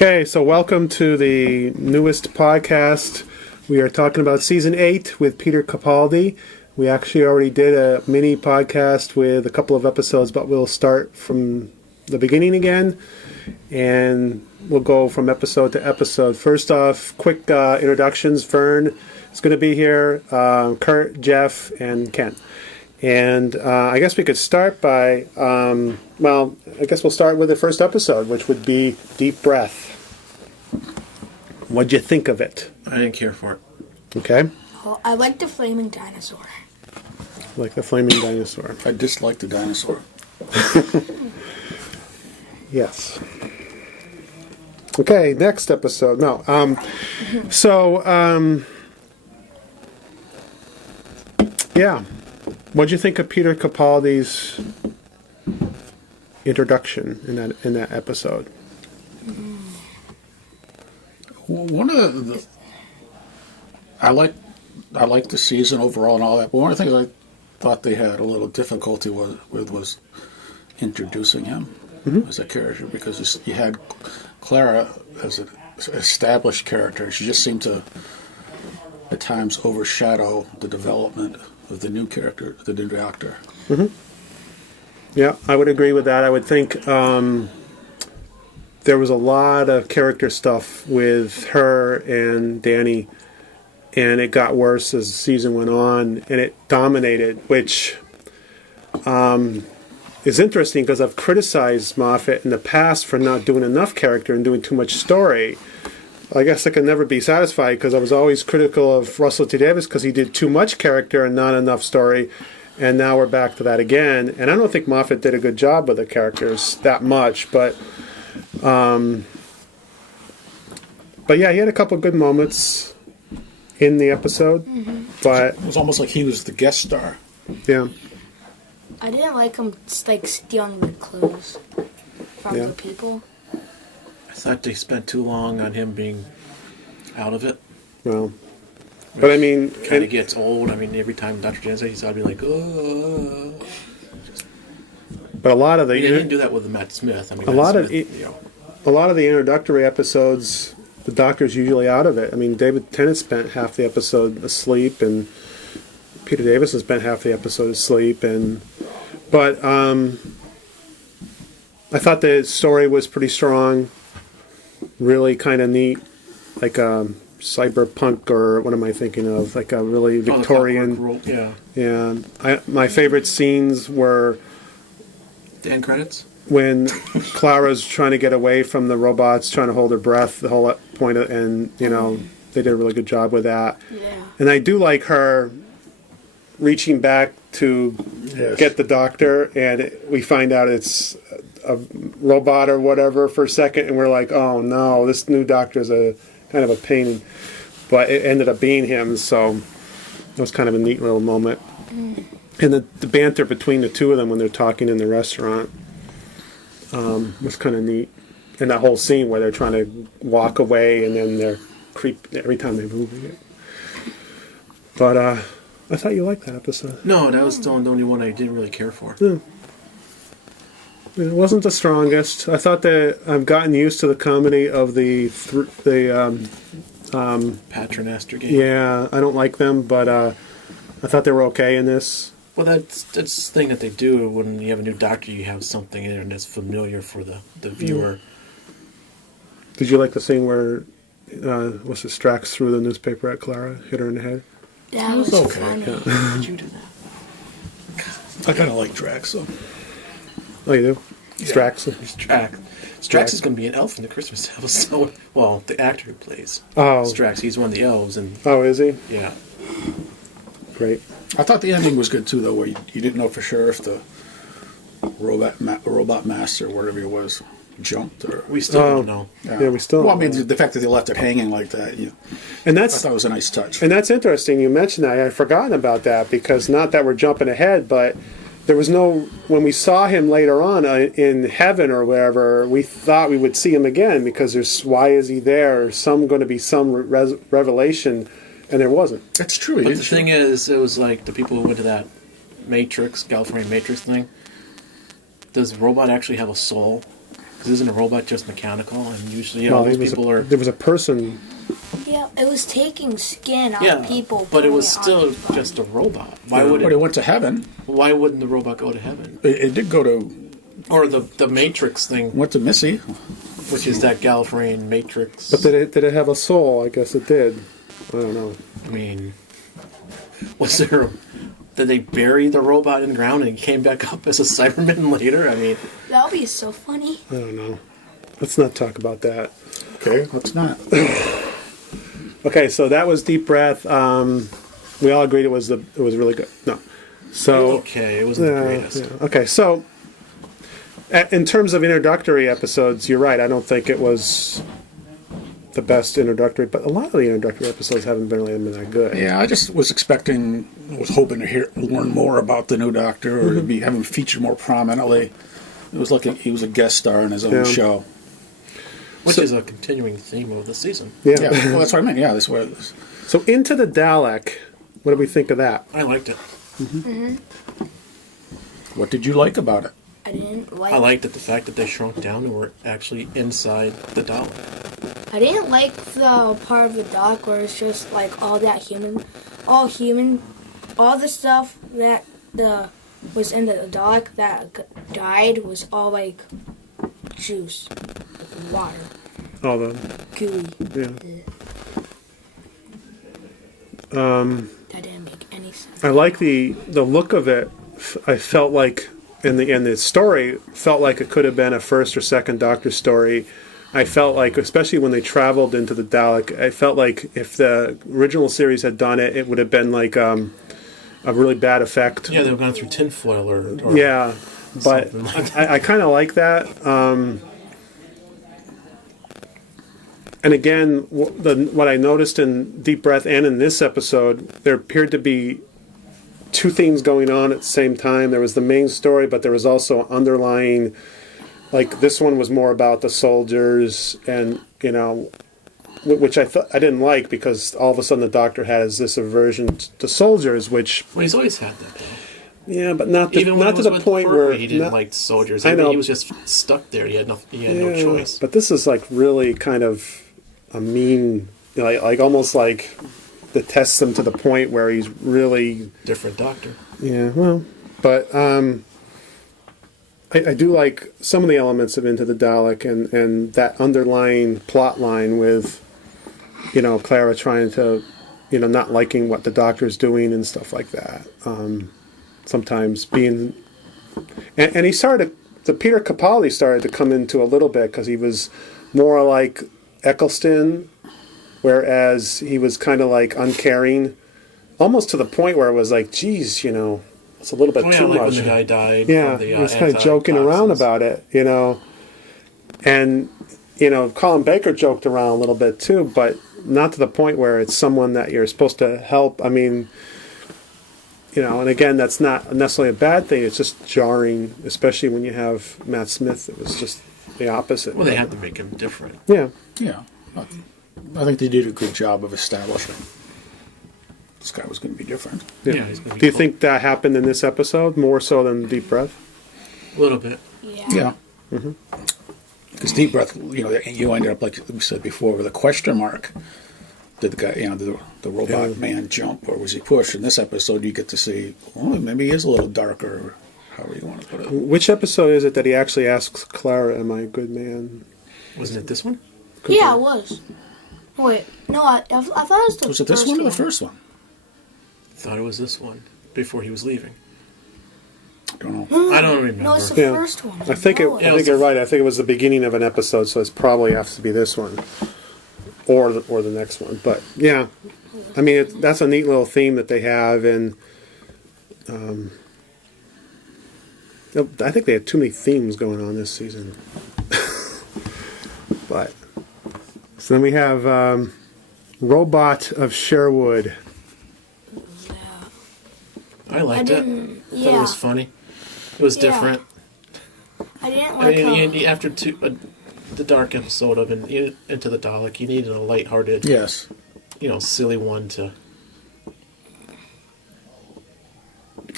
Okay, so welcome to the newest podcast. We are talking about Season 8 with Peter Capaldi. We actually already did a mini podcast with a couple of episodes, but we'll start from the beginning again, and we'll go from episode to episode. First off, quick introductions. Vern is going to be here, Kurt, Jeff, and Ken. And I guess we could start by, I guess we'll start with the first episode, which would be Deep Breath. What'd you think of it? I didn't care for it. Okay. Well, I like the flaming dinosaur. Like the flaming dinosaur. I dislike the dinosaur. Yes. Okay, next episode. No. Yeah. What'd you think of Peter Capaldi's introduction in that episode? Well, one of the I like the season overall and all that, but one of the things I thought they had a little difficulty with was introducing him as a character, because you had Clara as an established character. She just seemed to at times overshadow the development of the new character, the new doctor. Mm-hmm. Yeah, I would agree with that. I would think there was a lot of character stuff with her and Danny, and it got worse as the season went on, and it dominated, which is interesting because I've criticized Moffat in the past for not doing enough character and doing too much story. I guess I can never be satisfied because I was always critical of Russell T. Davies because he did too much character and not enough story, and now we're back to that again. And I don't think Moffat did a good job with the characters that much, but yeah, he had a couple of good moments in the episode, but it was almost like he was the guest star. Yeah, I didn't like him stealing the clothes from the people. I thought they spent too long on him being out of it. well, but I mean, Kind of gets old. I mean, every time Dr. Jenna says, he's got to be like, oh. but a lot of He didn't do that with Matt Smith. I mean, a lot of the introductory episodes, the Doctor's usually out of it. I mean, David Tennant spent half the episode asleep, and Peter Davison spent half the episode asleep, but I thought the story was pretty strong, really kind of neat, like cyberpunk, or what am I thinking of? Like a really Victorian. Yeah. My favorite scenes were the end credits. When Clara's trying to get away from the robots, trying to hold her breath the whole point, and they did a really good job with that. Yeah. And I do like her reaching back to get the Doctor, and we find out it's a robot or whatever for a second, and we're like, oh no, this new Doctor's a kind of a pain, but it ended up being him, so it was kind of a neat little moment. And the banter between the two of them when they're talking in the restaurant was kind of neat. And that whole scene where they're trying to walk away and then they're every time they move it. But I thought you liked that episode. No, that was the only one I didn't really care for. Yeah. It wasn't the strongest. I thought that I've gotten used to the comedy of the Paternoster game. Yeah, I don't like them, but I thought they were okay in this. Well, that's the thing that they do when you have a new Doctor. You have something in there that's familiar for the viewer. Did you like the scene where Strax threw the newspaper at Clara, hit her in the head? That was okay. funny. Yeah. Why did you do that? I kind of like Drax, so. Oh, you do? Yeah. Strax? Strax is going to be an elf in the Christmas episode. Well, the actor who plays Strax, he's one of the elves. Oh, is he? Yeah. Great. I thought the ending was good too, though, where you didn't know for sure if the robot master, whatever it was, jumped or. We still don't know. Yeah, we still. Well, I mean, the fact that they left it hanging like that, and I thought it was a nice touch. And that's interesting. You mentioned that. I had forgotten about that because not that we're jumping ahead, but there was no. When we saw him later on in heaven or wherever, we thought we would see him again because there's why is he there? Going to be some revelation. And there wasn't. That's true. But the thing is, it was like the people who went to that California Matrix thing. Does the robot actually have a soul? Because isn't a robot just mechanical? And usually, Well, those people are... there was a person. Yeah, it was taking skin Yeah, off people. but it was putting it on still his just a body. robot. Why would But it? it went to heaven. Why wouldn't the robot go to heaven? It did go to, Or the Matrix thing, went to Missy. which is that Gallifreyan Matrix. But did it have a soul? I guess it did. I don't know. I mean, was there? Did they bury the robot in the ground and it came back up as a Cyberman later? I mean, That would be so funny. I don't know. Let's not talk about that. Okay, let's not. Okay, so that was Deep Breath. We all agreed it was really good. No, so okay, it wasn't the greatest. yeah. Okay, so in terms of introductory episodes, you're right. I don't think it was the best introductory, but a lot of the introductory episodes haven't really been that good. Yeah, I just was hoping to learn more about the new Doctor, or to have him featured more prominently. It was like he was a guest star in his own show. Which is a continuing theme of the season. Yeah. Yeah, well, that's what I meant. Yeah, that's what it was. So Into the Dalek, what do we think of that? I liked it. What did you like about it? I didn't like. I liked it, the fact that they shrunk down and were actually inside the Dalek. I didn't like the part of the dock where it's just like all that human, all the stuff that was in the Dalek that died was all like juice, like water, Oh, the gooey. yeah. That didn't make any sense. I like the look of it. I felt like in the story felt like it could have been a first or second Doctor story. I felt like, especially when they traveled into the Dalek, I felt like if the original series had done it, it would have been like a really bad effect. Yeah, they were going through tinfoil or Yeah, but something like I kind of like that. And again, what I noticed in Deep Breath and in this episode, there appeared to be two things going on at the same time. There was the main story, but there was also underlying, like this one was more about the soldiers, and which I didn't like, because all of a sudden the Doctor has this aversion to soldiers, which Well, he's always had that, though. yeah, but not to Even when he was the with point Parker, where he didn't not- like soldiers. I know. He was just stuck there. He had no choice. But this is like really kind of a mean, like almost like that tests him to the point where he's really Different Doctor. yeah. Well, but I do like some of the elements of Into the Dalek and that underlying plot line with Clara trying to not liking what the Doctor's doing and stuff like that. Sometimes being and he started the Peter Capaldi started to come into a little bit, because he was more like Eccleston, whereas he was kind of like uncaring, almost to the point where it was like, geez, it's a little bit too like much. when the guy died. Yeah, from the, he was kind of joking around antitoxins. about it, and Colin Baker joked around a little bit too, but not to the point where it's someone that you're supposed to help. I mean, and again, that's not necessarily a bad thing. It's just jarring, especially when you have Matt Smith. It was just the opposite. Well, they had to make him different. Yeah. Yeah, I think they did a good job of establishing this guy was going to be different. Yeah, he's gonna be Do you cool. think that happened in this episode more so than Deep Breath? A little bit. Yeah. Yeah. Because Deep Breath, you ended up, like we said before, with a question mark. Did the guy, the robot man jump, or was he pushed? In this episode, you get to see, maybe he is a little darker, or however you want to put it. Which episode is it that he actually asks Clara, "Am I a good man?" Wasn't it this one? Yeah, it was. Wait, no, I thought it was the Was it this first one or the first one? Thought it was this one before he was leaving. I don't know. I don't remember. No, it's the Yeah. first one. I think know I think you're right. I think it was the beginning of an episode, so it's probably has to be this one, or the next one. But yeah, I mean that's a neat little theme that they have, and I think they had too many themes going on this season. But so then we have Robot of Sherwood. Yeah. I liked I it. didn't- Thought it yeah. was funny. It was Yeah. different. I didn't I like mean, how... after the dark episode of Into the Dalek, you needed a lighthearted, Yes. silly one to.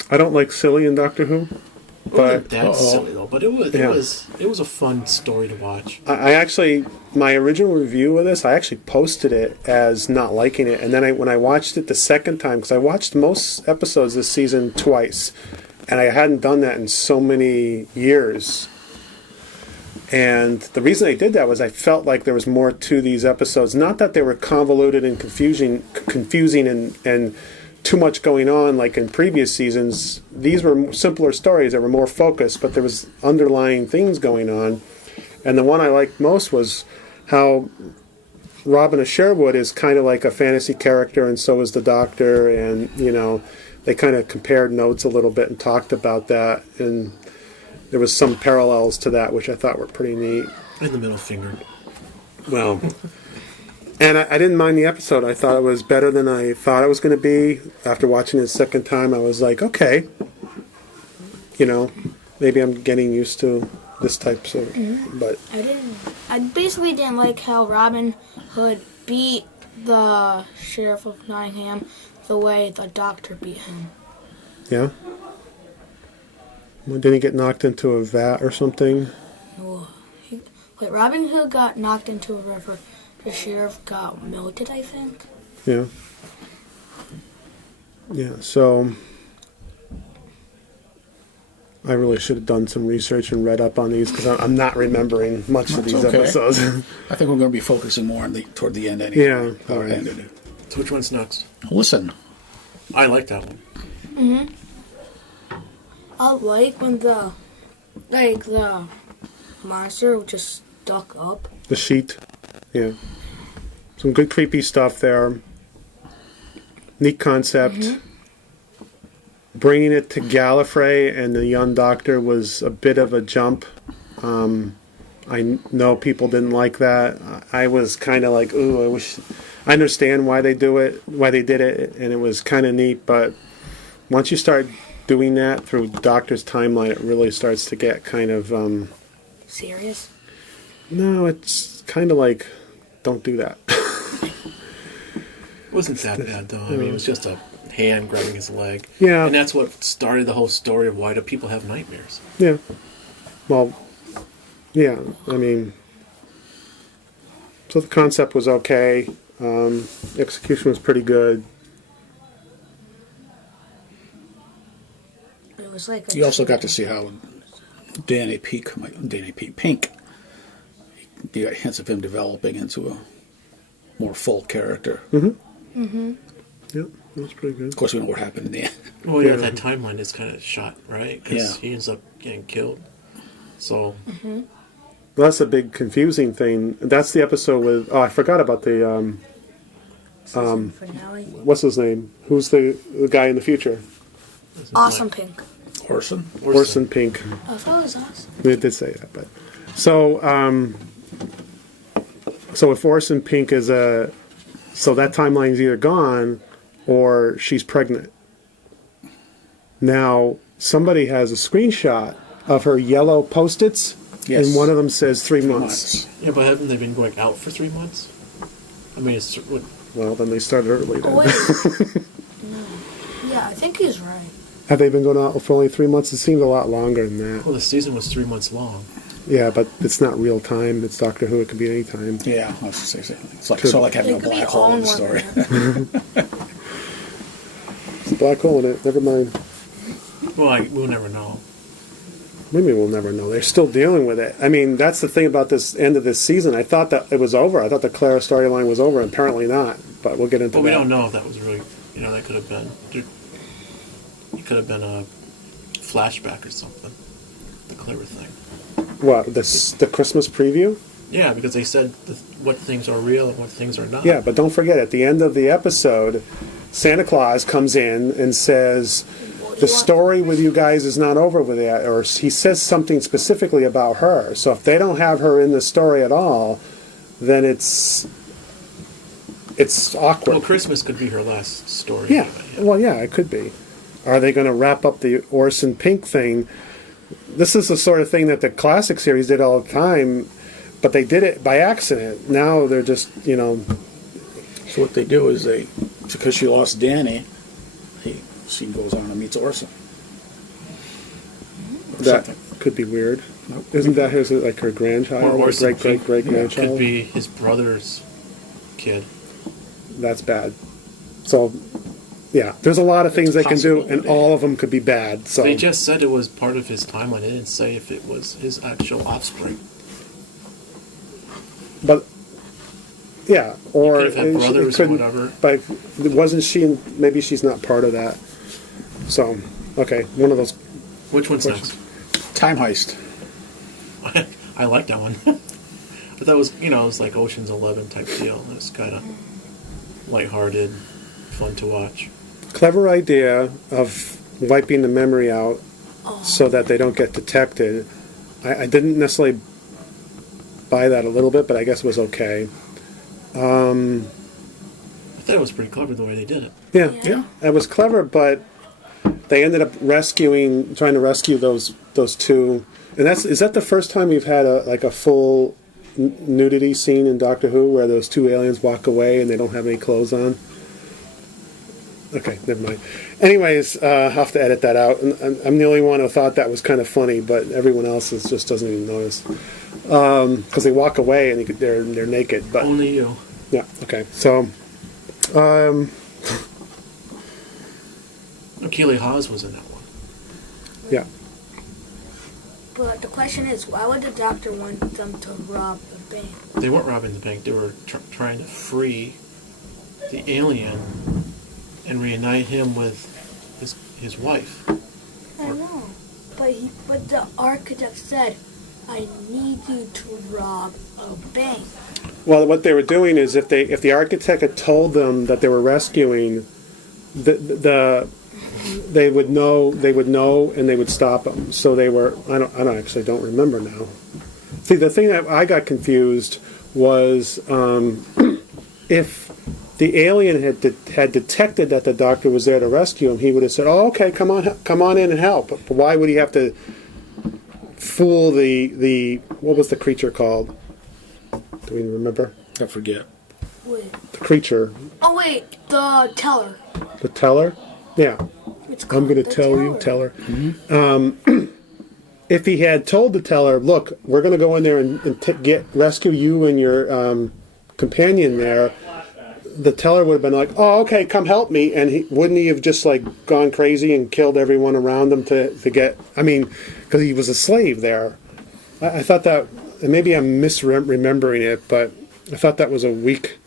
I don't like silly in Doctor Who. It wasn't But that silly though, but it was a fun story to watch. I actually, my original review of this, I actually posted it as not liking it, and then when I watched it the second time, because I watched most episodes this season twice, and I hadn't done that in so many years. And the reason I did that was I felt like there was more to these episodes. Not that they were convoluted and confusing and too much going on like in previous seasons. These were simpler stories that were more focused, but there was underlying things going on. And the one I liked most was how Robin of Sherwood is kind of like a fantasy character, and so is the Doctor. And, they kind of compared notes a little bit and talked about that. And there was some parallels to that, which I thought were pretty neat. And the middle finger. Well, and I didn't mind the episode. I thought it was better than I thought it was going to be. After watching it a second time, I was like, okay, maybe I'm getting used to this type of. But I basically didn't like how Robin Hood beat the Sheriff of Nottingham the way the Doctor beat him. Yeah. Well, didn't he get knocked into a vat or something? No. Robin Hood got knocked into a river. The sheriff got melted, I think. Yeah. Yeah, so I really should have done some research and read up on these because I'm not remembering much of these episodes. I think we're going to be focusing more on toward the end anyway. Yeah. All right. So which one's next? Listen. I like that one. Mm-hmm. I like when the monster just stuck up. The sheet. Yeah. Some good creepy stuff there. Neat concept. Mm-hmm. Bringing it to Gallifrey and the young Doctor was a bit of a jump. I know people didn't like that. I was kind of like, ooh, I wish... I understand why they did it, and it was kind of neat, but once you start doing that through Doctor's timeline, it really starts to get kind of... serious? No, it's kind of like, don't do that. It wasn't that bad, though. I mean, it was just a hand grabbing his leg. Yeah. And that's what started the whole story of why do people have nightmares. Yeah. Well, yeah, I mean... So the concept was okay. Execution was pretty good. It was like you also got to see how Pink, you got hints of him developing into a more full character. Mm-hmm. Mm-hmm. Yep, that was pretty good. Of course, we know what happened in the end. Well, yeah, that timeline is kind of shot, right? Because he ends up getting killed. So... Mm-hmm. Well, that's a big confusing thing. That's the episode with... Oh, I forgot about the... finale. What's his name? Who's the guy in the future? Awesome Pink. Orson Pink. I thought it was awesome. They did say that, but... So if Orson Pink is a... So that timeline's either gone or she's pregnant. Now, somebody has a screenshot of her yellow Post-its, and one of them says 3 months. Yeah, but haven't they been going out for 3 months? I mean, it's... Well, then they started early then. Oh, wait. No. Yeah, I think he's right. Have they been going out for only 3 months? It seems a lot longer than that. Well, the season was 3 months long. Yeah, but it's not real time. It's Doctor Who. It could be any time. Yeah, I was just saying. It's like sort of like having a black hole in the story. It's a black hole in it. Never mind. Well, we'll never know. Maybe we'll never know. They're still dealing with it. I mean, that's the thing about this end of this season. I thought that it was over. I thought the Clara storyline was over. Apparently not. But we'll get into that. But we don't know if that was really... that could have been... It could have been a flashback or something. The Clara thing. What? The Christmas preview? Yeah, because they said what things are real and what things are not. Yeah, but don't forget, at the end of the episode, Santa Claus comes in and says... The story with you guys is not over with that, or he says something specifically about her. So if they don't have her in the story at all, then it's awkward. Well, Christmas could be her last story. Yeah, anyway, well, yeah, it could be. Are they going to wrap up the Orson Pink thing? This is the sort of thing that the classic series did all the time, but they did it by accident. Now they're just, So what they do is because she lost Danny, she goes on and meets Orson. That could be weird. Isn't that his, like, her grandchild? Or great grandchild? Could be his brother's kid. That's bad. So, yeah, there's a lot of things they can do, and all of them could be bad. So They just said it was part of his timeline. They didn't say if it was his actual offspring. But yeah, or could have had brothers or whatever. But wasn't she? Maybe she's not part of that. So okay, one of those. Which one's next? Time Heist. I like that one. But that was, it was like Ocean's 11 type deal. It was kind of lighthearted, fun to watch. Clever idea of wiping the memory out so that they don't get detected. I didn't necessarily buy that a little bit, but I guess it was okay. I thought it was pretty clever the way they did it. Yeah. It was clever, but they ended up trying to rescue those two. And is that the first time we've had a full nudity scene in Doctor Who where those two aliens walk away and they don't have any clothes on? Okay, never mind. Anyways, I'll have to edit that out. And I'm the only one who thought that was kind of funny, but everyone else just doesn't even notice. Because they walk away and they're naked. But Only you. yeah, okay. So, Keely Hawes was in that one. yeah. But the question is, why would the Doctor want them to rob the bank? They weren't robbing the bank. They were trying to free the alien and reunite him with his wife. I know, but the architect said, "I need you to rob a bank." Well, what they were doing is if the architect had told them that they were rescuing, they would know, and they would stop them. So they were. I don't remember now. See, the thing that I got confused was if the alien had detected that the Doctor was there to rescue him, he would have said, "Oh, okay, come on in and help." But why would he have to fool the what was the creature called? Do we remember? I forget. Wait. The creature. Oh wait, the teller. The teller? Yeah. It's I'm called going to the tell you, teller. If he had told the teller, look, we're going to go in there and rescue you and your companion there, the teller would have been like, oh, okay, come help me. And wouldn't he have just like gone crazy and killed everyone around him to get, because he was a slave there. I thought that, and maybe I'm misremembering it, but I thought that was a weak,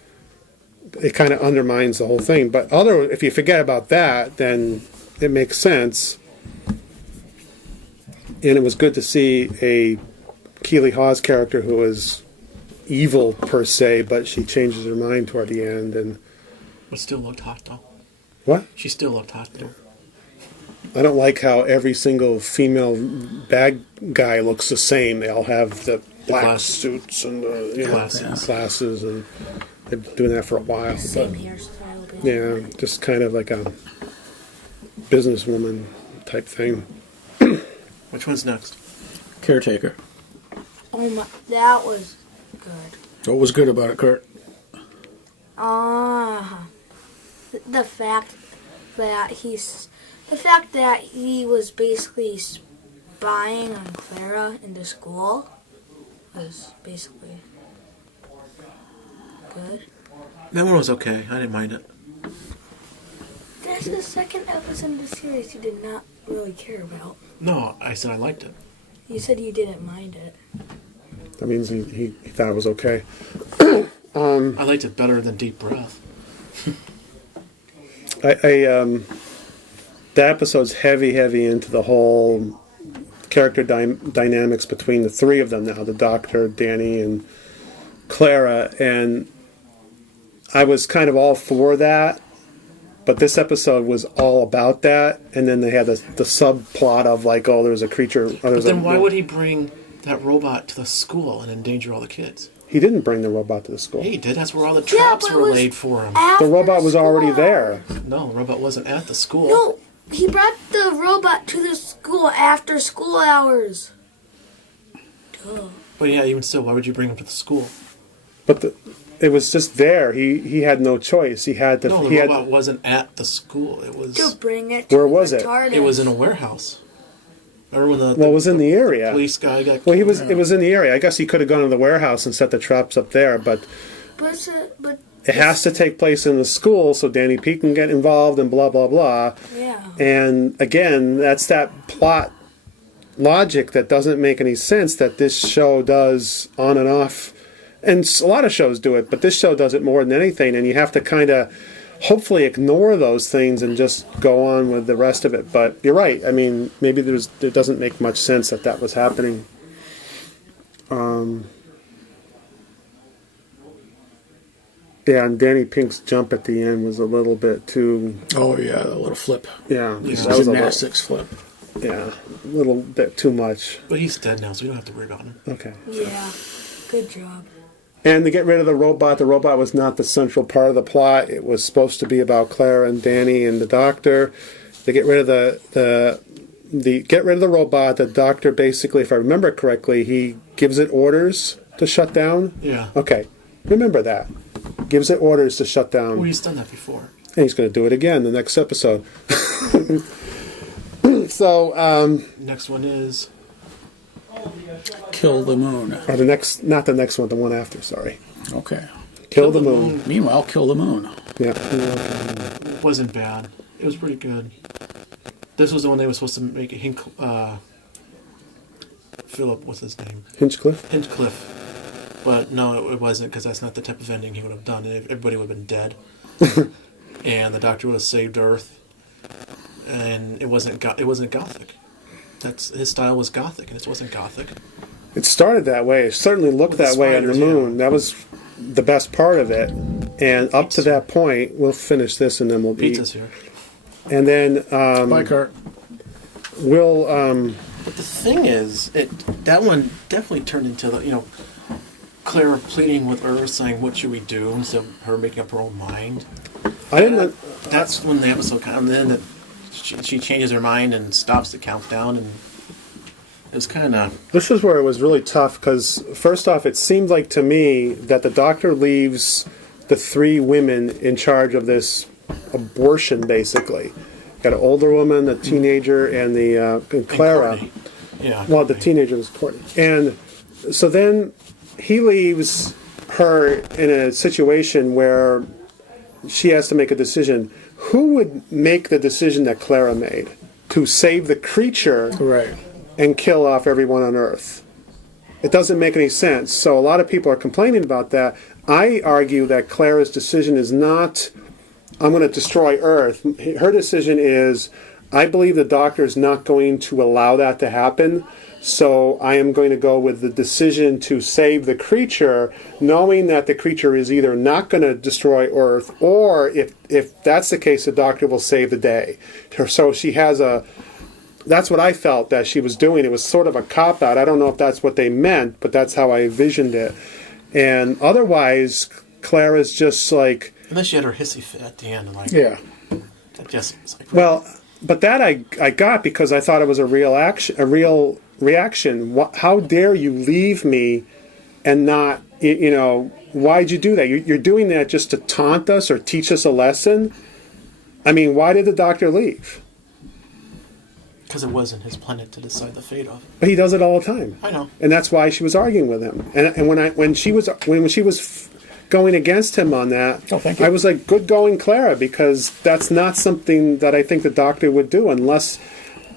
it kind of undermines the whole thing. But if you forget about that, then it makes sense. And it was good to see a Keely Hawes character who was evil per se, but she changes her mind toward the end. And But still looked hot though. what? She still looked hot though. I don't like how every single female bad guy looks the same. They all have the black Glasses. suits and Glasses. glasses, and they've been doing that for a while. Same But, hairstyle. Basically. yeah, just kind of like a businesswoman type thing. Which one's next? Caretaker. Oh my, that was good. What was good about it, Kurt? The fact that he was basically spying on Clara in the school was basically good. That one was okay. I didn't mind it. That's the second episode in the series you did not really care about. No, I said I liked it. You said you didn't mind it. That means he thought it was okay. I liked it better than Deep Breath. That episode's heavy into the whole character dynamics between the three of them now, the Doctor, Danny, and Clara, and I was kind of all for that, but this episode was all about that, and then they had the subplot of like, oh, there's a creature. But then why would he bring that robot to the school and endanger all the kids? He didn't bring the robot to the school. Yeah, he did. That's where all the traps but it were was laid for him. The robot was already there. No, the robot wasn't at the school. No, he brought the robot to the school after school hours. Duh. But yeah, even still, why would you bring him to the school? But it was just there. He had no choice. He had to. No, the robot wasn't at the school. It was. To bring it to Where was the it? TARDIS. It was in a warehouse. Remember when Well, it was in the area. police guy got Well, killed? it was in the area. I guess he could have gone to the warehouse and set the traps up there, but But it has to take place in the school so Danny P can get involved and blah, blah, blah. yeah. And again, that's that plot logic that doesn't make any sense that this show does on and off. And a lot of shows do it, but this show does it more than anything. And you have to kind of hopefully ignore those things and just go on with the rest of it. But you're right. I mean, maybe it doesn't make much sense that was happening. Yeah, and Danny Pink's jump at the end was a little bit too... Oh, yeah, the little flip. Yeah, that was Gymnastics flip. Yeah, a little bit too much. But he's dead now, so we don't have to worry about him. Okay. Yeah. Good job. And to get rid of the robot was not the central part of the plot. It was supposed to be about Clara and Danny and the doctor. To get rid of the robot, the doctor basically, if I remember correctly, he gives it orders to shut down. Yeah. Okay, remember that. Gives it orders to shut down. Well, he's done that before. And he's going to do it again the next episode. So, next one is Kill the Moon. or not the next one, the one after, sorry. Okay. Kill the Moon. Meanwhile, Kill the Moon. Yeah. It wasn't bad. It was pretty good. This was the one they were supposed to make a Philip, what's his name? Hinchcliffe? Hinchcliffe. But no, it wasn't, because that's not the type of ending he would have done. Everybody would have been dead. And the doctor would have saved Earth. And it wasn't Gothic. His style was Gothic, and it wasn't Gothic. It started that way. It certainly looked that way on the moon. Yeah. That was the best part of it. And up to that point, we'll finish this and then we'll Pizza's eat. here. And then Bye, Kurt. we'll... But the thing is, that one definitely turned into Clara pleading with Earth, saying, "What should we do?" instead of her making up her own mind. I didn't... That's when the episode kind of then that she changes her mind and stops the countdown, and it was kind of... This is where it was really tough, because first off, it seemed like to me that the doctor leaves the three women in charge of this abortion, basically. Got an older woman, a teenager, and and Clara. And yeah. Well, the teenager was Courtney. And so then he leaves her in a situation where she has to make a decision. Who would make the decision that Clara made to save the creature Right. and kill off everyone on Earth? It doesn't make any sense. So a lot of people are complaining about that. I argue that Clara's decision is not, I'm going to destroy Earth. Her decision is, I believe the doctor is not going to allow that to happen. So I am going to go with the decision to save the creature, knowing that the creature is either not going to destroy Earth, or if that's the case, the doctor will save the day. So she has that's what I felt that she was doing. It was sort of a cop-out. I don't know if that's what they meant, but that's how I envisioned it. And otherwise, Clara's just like... And then she had her hissy fit at the end. Yeah. That just was like... Well, but that I got because I thought it was a real reaction. How dare you leave me and not, why'd you do that? You're doing that just to taunt us or teach us a lesson? I mean, why did the doctor leave? Because it wasn't his planet to decide the fate of. But he does it all the time. I know. And that's why she was arguing with him. And when she was going against him on that, thank you. I was like, good going, Clara, because that's not something that I think the doctor would do unless...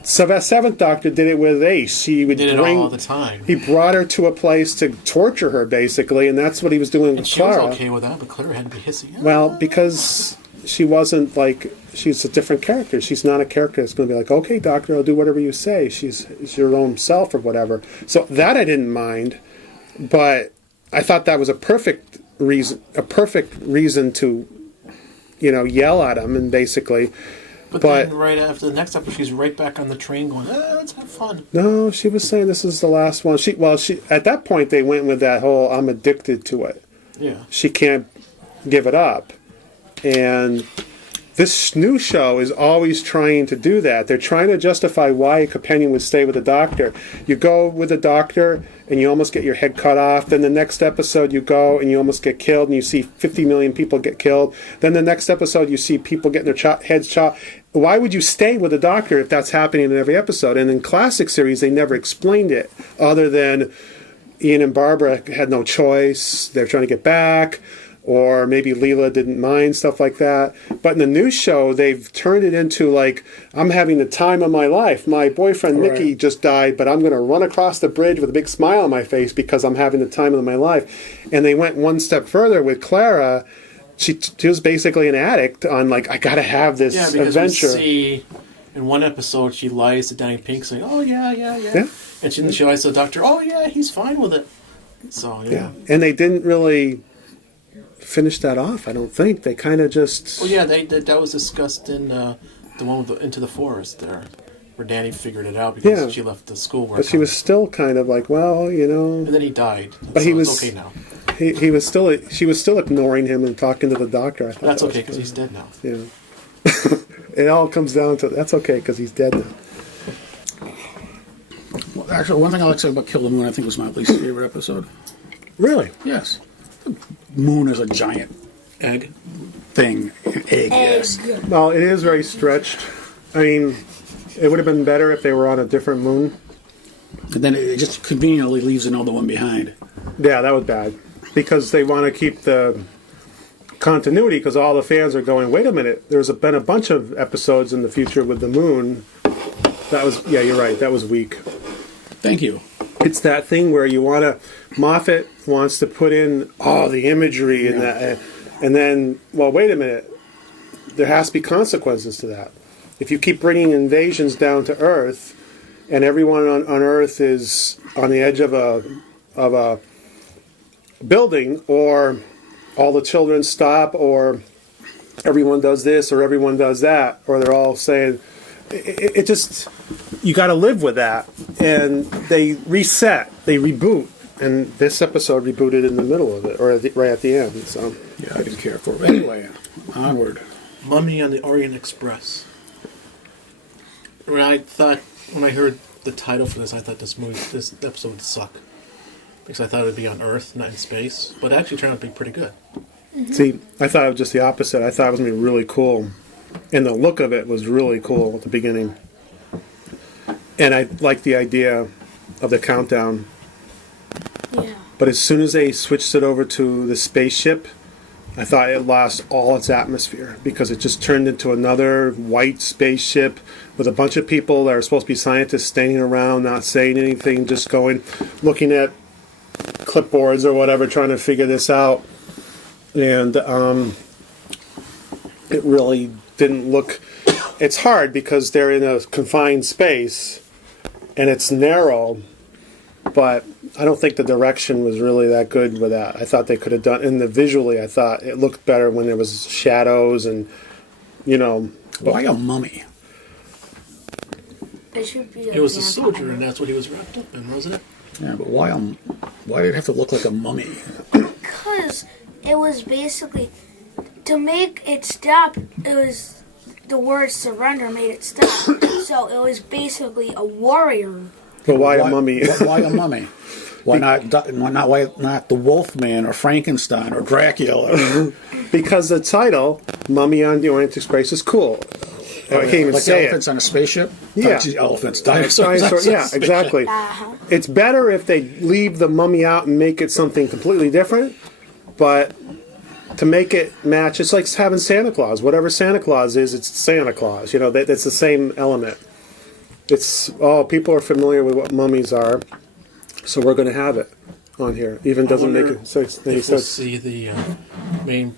So that seventh doctor did it with Ace. He would did it all the time. He brought her to a place to torture her, basically, and that's what he was doing with She Clara. was okay with that, but Clara had to be hissy. Well, because she wasn't like... She's a different character. She's not a character that's going to be like, okay, doctor, I'll do whatever you say. She's your own self or whatever. So that I didn't mind, but I thought that was a perfect reason to, yell at him and basically... But then right after the next episode, she's right back on the train going, let's have fun. No, she was saying this is the last one. She at that point, they went with that whole, I'm addicted to it. Yeah. She can't give it up. And This new show is always trying to do that. They're trying to justify why a companion would stay with the doctor. You go with the doctor and you almost get your head cut off. Then the next episode you go and you almost get killed and you see 50 million people get killed. Then the next episode you see people getting their heads chopped. Why would you stay with the doctor if that's happening in every episode? And in classic series, they never explained it other than Ian and Barbara had no choice. They're trying to get back. Or maybe Leela didn't mind, stuff like that. But in the new show, they've turned it into like, I'm having the time of my life. My boyfriend Mickey just died, but I'm going to run across the bridge with a big smile on my face because I'm having the time of my life. And they went one step further with Clara. She was basically an addict on like, I got to have this adventure. We see in one episode, she lies to Danny Pink saying, oh, yeah. And she lies to the doctor, oh, yeah, he's fine with it. So, yeah. And they didn't really finish that off, I don't think. They kind of just... Oh, yeah, that was discussed in the one with Into the Forest there, where Danny figured it out because she left the school. But she was still kind of like, well, you know... And then he died. But so he was... It's okay now. He was still... She was still ignoring him and talking to the doctor. I thought that's okay, because he's dead now. Yeah. It all comes down to... That's okay, because he's dead now. Well, actually, one thing I like to say about Kill the Moon, I think was my least favorite episode. Really? Yes. Moon is a giant egg thing. Egg, yes. Well, it is very stretched. I mean, it would have been better if they were on a different moon. And then it just conveniently leaves another one behind. Yeah, that was bad. Because they want to keep the continuity, because all the fans are going, wait a minute, there's been a bunch of episodes in the future with the moon. That was, yeah, you're right, that was weak. Thank you. It's that thing where you want to... Moffat wants to put in all the imagery and that, and then, well, wait a minute. There has to be consequences to that. If you keep bringing invasions down to Earth, and everyone on Earth is on the edge of a building, or all the children stop, or everyone does this, or everyone does that, or they're all saying... It just... You got to live with that. And they reset. They reboot. And this episode rebooted in the middle of it, or right at the end. So yeah, I didn't care for it. Anyway, onward. Mummy on the Orient Express. When I heard the title for this, I thought this episode would suck. Because I thought it would be on Earth, not in space. But it actually turned out to be pretty good. Mm-hmm. See, I thought it was just the opposite. I thought it was going to be really cool. And the look of it was really cool at the beginning. And I liked the idea of the countdown. Yeah. But as soon as they switched it over to the spaceship, I thought it lost all its atmosphere because it just turned into another white spaceship with a bunch of people that are supposed to be scientists standing around, not saying anything, just looking at clipboards or whatever, trying to figure this out. And it really didn't look... It's hard because they're in a confined space and it's narrow, but I don't think the direction was really that good with that. I thought they could have done... And visually, I thought it looked better when there was shadows and, you know... Why a mummy? It was a soldier, and that's what he was wrapped up in, wasn't it? Yeah, but why did it have to look like a mummy? Because it was basically... To make it stop, it was... The word surrender made it stop. So it was basically a warrior. But why a mummy? Why a mummy? Why not the Wolfman or Frankenstein or Dracula? Because the title, Mummy on the Orient Express, is cool. I can't even like say elephants it. on a spaceship? Yeah. Elephants, dinosaurs. Yeah, exactly. It's better if they leave the mummy out and make it something completely different, but to make it match, it's like having Santa Claus. Whatever Santa Claus is, it's Santa Claus. You know, that's the same element. It's, people are familiar with what mummies are, so we're going to have it on here. Even doesn't make it sense. If we'll see the main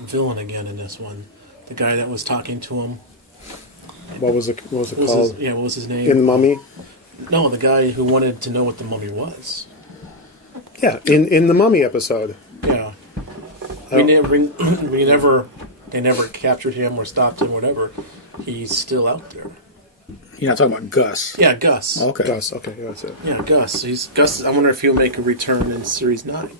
villain again in this one. The guy that was talking to him. What was it called? What was his name? In Mummy? No, the guy who wanted to know what the mummy was. Yeah, in the Mummy episode. Yeah. They never captured him or stopped him, whatever. He's still out there. You're not talking about Gus. Yeah, Gus. Okay. Gus, okay, that's it. Yeah, Gus. Gus. I wonder if he'll make a return in Series 9.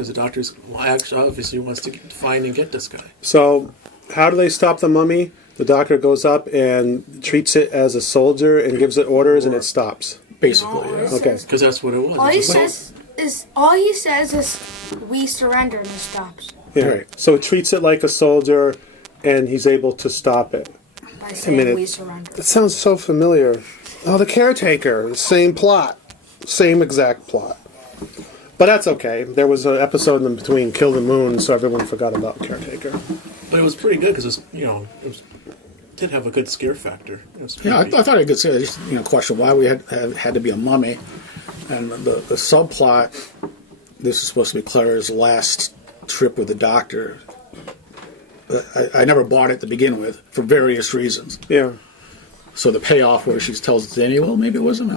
because the doctor's actually obviously wants to find and get this guy. So, how do they stop the mummy? The doctor goes up and treats it as a soldier and gives it orders, and it stops. Basically, yeah. Okay. Because that's what it was. All he says is we surrender, and it stops Yeah. Right. So it treats it like a soldier, and he's able to stop it. by saying minute. we surrender. It sounds so familiar. Oh, the caretaker. Same plot. Same exact plot. But that's okay. There was an episode in between Kill the Moon, so everyone forgot about Caretaker. But it was pretty good because it did have a good scare factor. It was Yeah, I pretty- thought I could say, question why we had to be a mummy. And the subplot, this is supposed to be Clara's last trip with the doctor. I never bought it to begin with for various reasons. Yeah. So the payoff where she tells Danny, well, maybe it wasn't,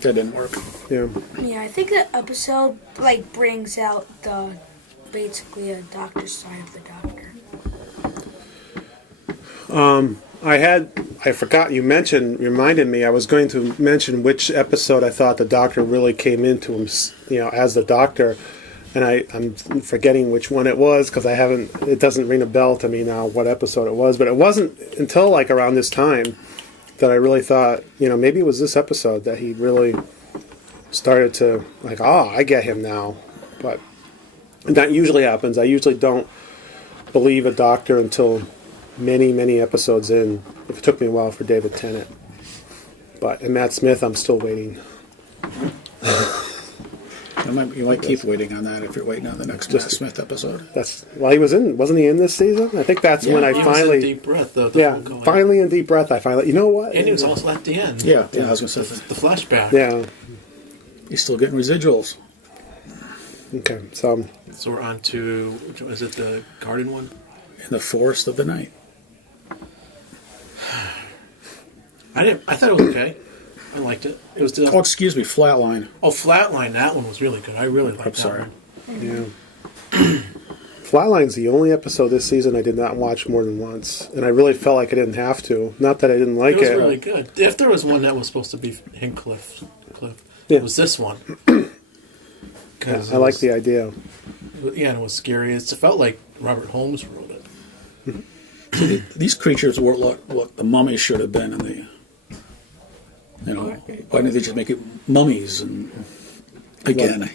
that didn't work. Yeah. Yeah, I think the episode brings out basically a doctor's side of the doctor. I forgot you reminded me, I was going to mention which episode I thought the doctor really came into him, as the doctor. And I'm forgetting which one it was because it doesn't ring a bell to me now what episode it was. But it wasn't until around this time that I really thought, maybe it was this episode that he really started to I get him now. But that usually happens. I usually don't believe a doctor until many, many episodes in. It took me a while for David Tennant. But in Matt Smith, I'm still waiting. You might keep waiting on that if you're waiting on the next Matt Smith episode. Wasn't he in this season? I think that's when I he finally... was in Deep Breath, though. Finally in Deep Breath, I finally... You know what? And he was also at the end. Yeah, I was going to say. The flashback. Yeah. He's still getting residuals. Okay, so... So we're on to... Is it the garden one? In the forest of the night. I thought it was okay. I liked it. It was Oh, excuse me, Flatline. Flatline. That one was really good. I really liked I'm that sorry. one. Yeah. Flatline's the only episode this season I did not watch more than once. And I really felt like I didn't have to. Not that I didn't like It it. was really good. If there was one that was supposed to be Cliff, Yeah. it was this one. Yeah, I like the idea. Yeah, and it was scary. It felt like Robert Holmes wrote it. These creatures were what the mummy should have been in the... why didn't they just make it mummies again,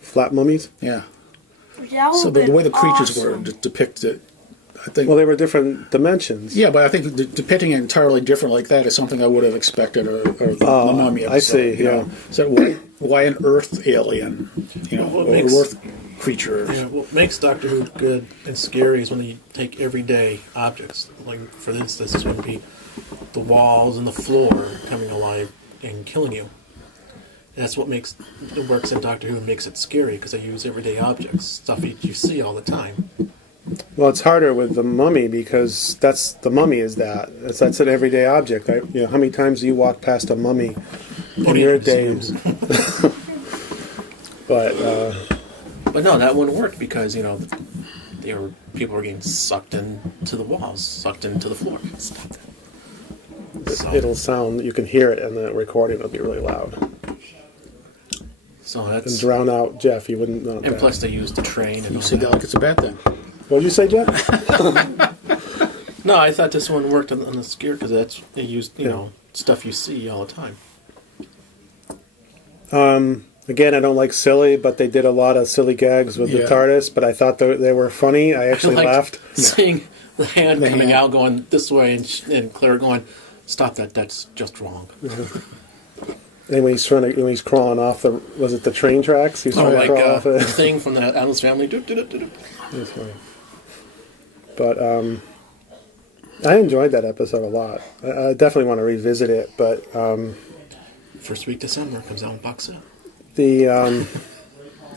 Flat mummies? Yeah. That So would've the way the been creatures awesome. were depicted, I think... Well, they were different dimensions. yeah, but I think depicting it entirely different like that is something I would have expected, or the mummy episode. I see, you know. So why an Earth alien, What or makes- Earth creature? Yeah, what makes Doctor Who good and scary is when you take everyday objects. Like, for instance, this would be the walls and the floor coming alive and killing you. And that's what works in Doctor Who and makes it scary, because they use everyday objects, stuff you see all the time. Well, it's harder with the mummy because the mummy is that. That's an everyday object. How many times do you walk past a mummy in your days? But no, that wouldn't work because, people were getting sucked into the walls, sucked into the floor. Stop that. So, It'll sound, you can hear it in the recording, it'll be really loud. so And that's... drown out Jeff, you wouldn't know And that. plus they used the train and You all say that that. like it's a bad thing. What did you say, Jeff? No, I thought this one worked on the scare because they used, Yeah. stuff you see all the time. Again, I don't like silly, but they did a lot of silly gags with the Yeah. TARDIS, but I thought they were funny. I actually I liked laughed. seeing the hand The coming hand. out going this way and Claire going, stop that, that's just wrong. And when he's crawling off was it the train tracks? He's trying to crawl off the it. thing from the Addams Family. That's funny. But I enjoyed that episode a lot. I definitely want to revisit it, but First week December comes out in box set.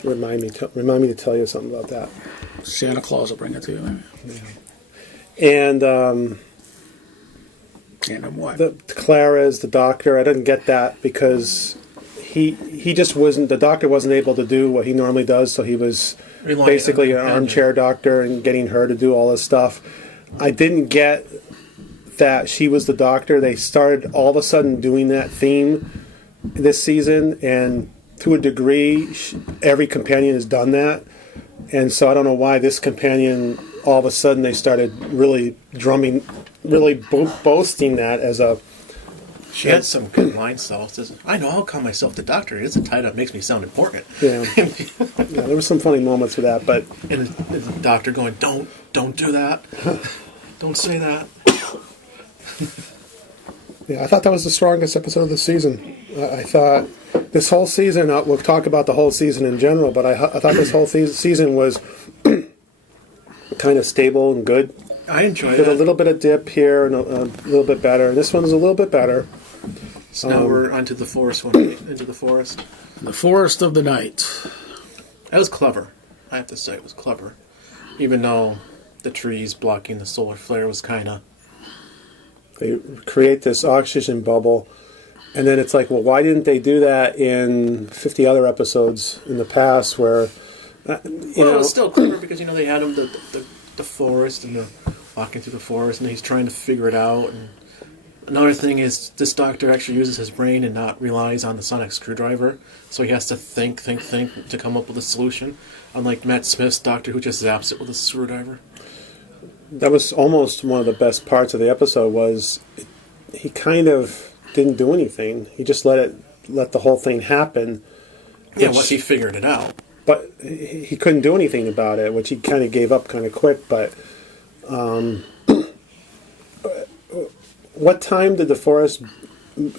remind me to tell you something about that. Santa Claus will bring it to you, maybe. And And what? the Clara's the doctor. I didn't get that because he just wasn't. The doctor wasn't able to do what he normally does, so he was Relying basically on an the armchair doctor and getting her to do all this stuff. I didn't get that she was the doctor. They started all of a sudden doing that theme this season, and to a degree, every companion has done that. And so I don't know why this companion, all of a sudden, they started really boasting that as a... She had some good lines, though. Says, I know, I'll call myself the doctor. It's a title that makes me sound important. Yeah. Yeah, there were some funny moments with that, but... And the doctor going, don't do that. Don't say that. Yeah, I thought that was the strongest episode of the season. I thought this whole season, we'll talk about the whole season in general, but I thought this whole season was kind of stable and good. I enjoyed With it. a little bit of dip here and a little bit better. This one's a little bit better. So now we're onto the forest one. Into the forest. The Forest of the Night. That was clever. I have to say, it was clever. Even though the trees blocking the solar flare was kind of... They create this oxygen bubble, and then it's like, well, why didn't they do that in 50 other episodes in the past where, It was still clever because, they had him the forest, and they're walking through the forest, and he's trying to figure it out. And another thing is, this doctor actually uses his brain and not relies on the sonic screwdriver, so he has to think to come up with a solution, unlike Matt Smith's doctor, who just zaps it with a screwdriver. That was almost one of the best parts of the episode was he kind of didn't do anything. He just let the whole thing happen. Yeah, once he figured it out. But he couldn't do anything about it, which he kind of gave up kind of quick. But what time did the forest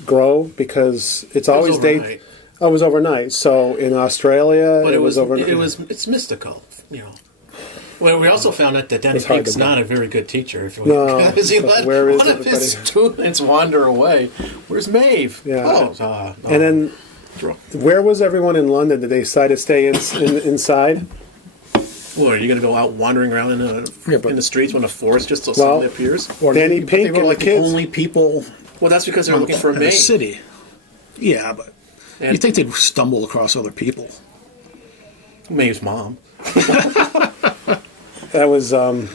grow? Because it's always overnight. Oh, it was overnight. So in Australia, But it was overnight. It's mystical, Well, we also found out that Danny It's hard Pink's to not a very good teacher. No, Because he let where is one of his everybody? students wander away. Where's Maeve? Yeah. Oh, no. And then, where was everyone in London? Did they decide to stay inside? Well, are you going to go out wandering around in the streets when a forest just so Well, suddenly appears? Or Danny they Pink were and like the kids. only people Well, that's because they're looking for in the Maeve. city. Yeah, but And you think they'd stumble across other people. Maeve's mom. That was a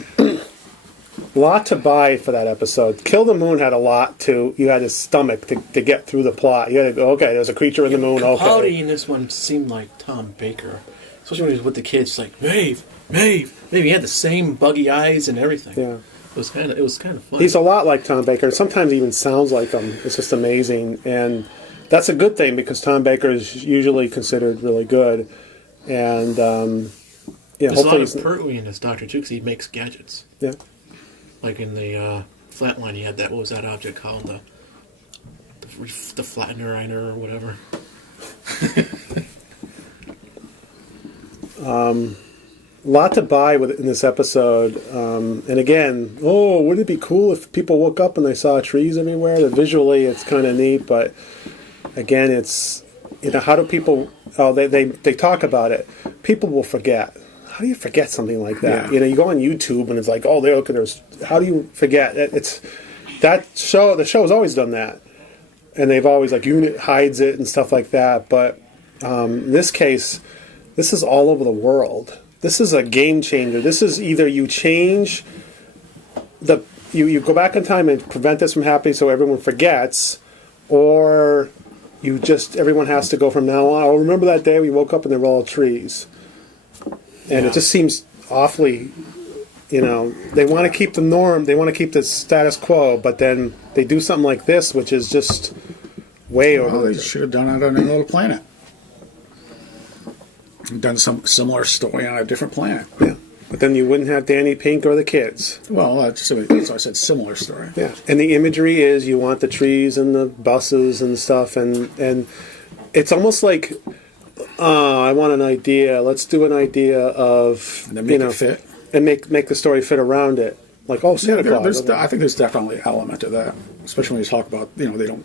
lot to buy for that episode. Kill the Moon had a lot to. You had to stomach to get through the plot. You had to go, okay, there's a creature in the moon. Capaldi Okay, in this one seemed like Tom Baker. Especially when he was with the kids, like, Maeve. Maybe he had the same buggy eyes and everything. yeah. It was kind of fun. He's a lot like Tom Baker. Sometimes even sounds like him. It's just amazing, and that's a good thing because Tom Baker is usually considered really good. And yeah, There's a lot hopefully, of Pertwee in this Doctor too, because he makes gadgets. yeah. Like in the Flatline, he had that. What was that object called? The Flattener or whatever. A lot to buy in this episode. And again, wouldn't it be cool if people woke up and they saw trees everywhere? Visually, it's kind of neat, but again, it's, how do people, they talk about it. People will forget. How do you forget something like that? Yeah. You go on YouTube and it's like, oh, look at there's, how do you forget? It's, the show's always done that. And they've always, Unit hides it and stuff like that. But in this case, this is all over the world. This is a game changer. This is either you change you go back in time and prevent this from happening so everyone forgets, or everyone has to go from now on. Oh, remember that day we woke up and there were all trees. And it just seems awfully, they want to keep the norm, they want to keep the status quo, but then they do something like this, which is just way over. They should have done it on another planet. Done some similar story on a different planet. Yeah. But then you wouldn't have Danny Pink or the kids. Well, that's why I said similar story. Yeah. And the imagery is you want the trees and the buses and stuff, and it's almost like, I want an idea. Let's do an idea of, And then make it fit. And make the story fit around it. Like, Santa Claus. I think there's definitely an element to that, especially when you talk about, they don't.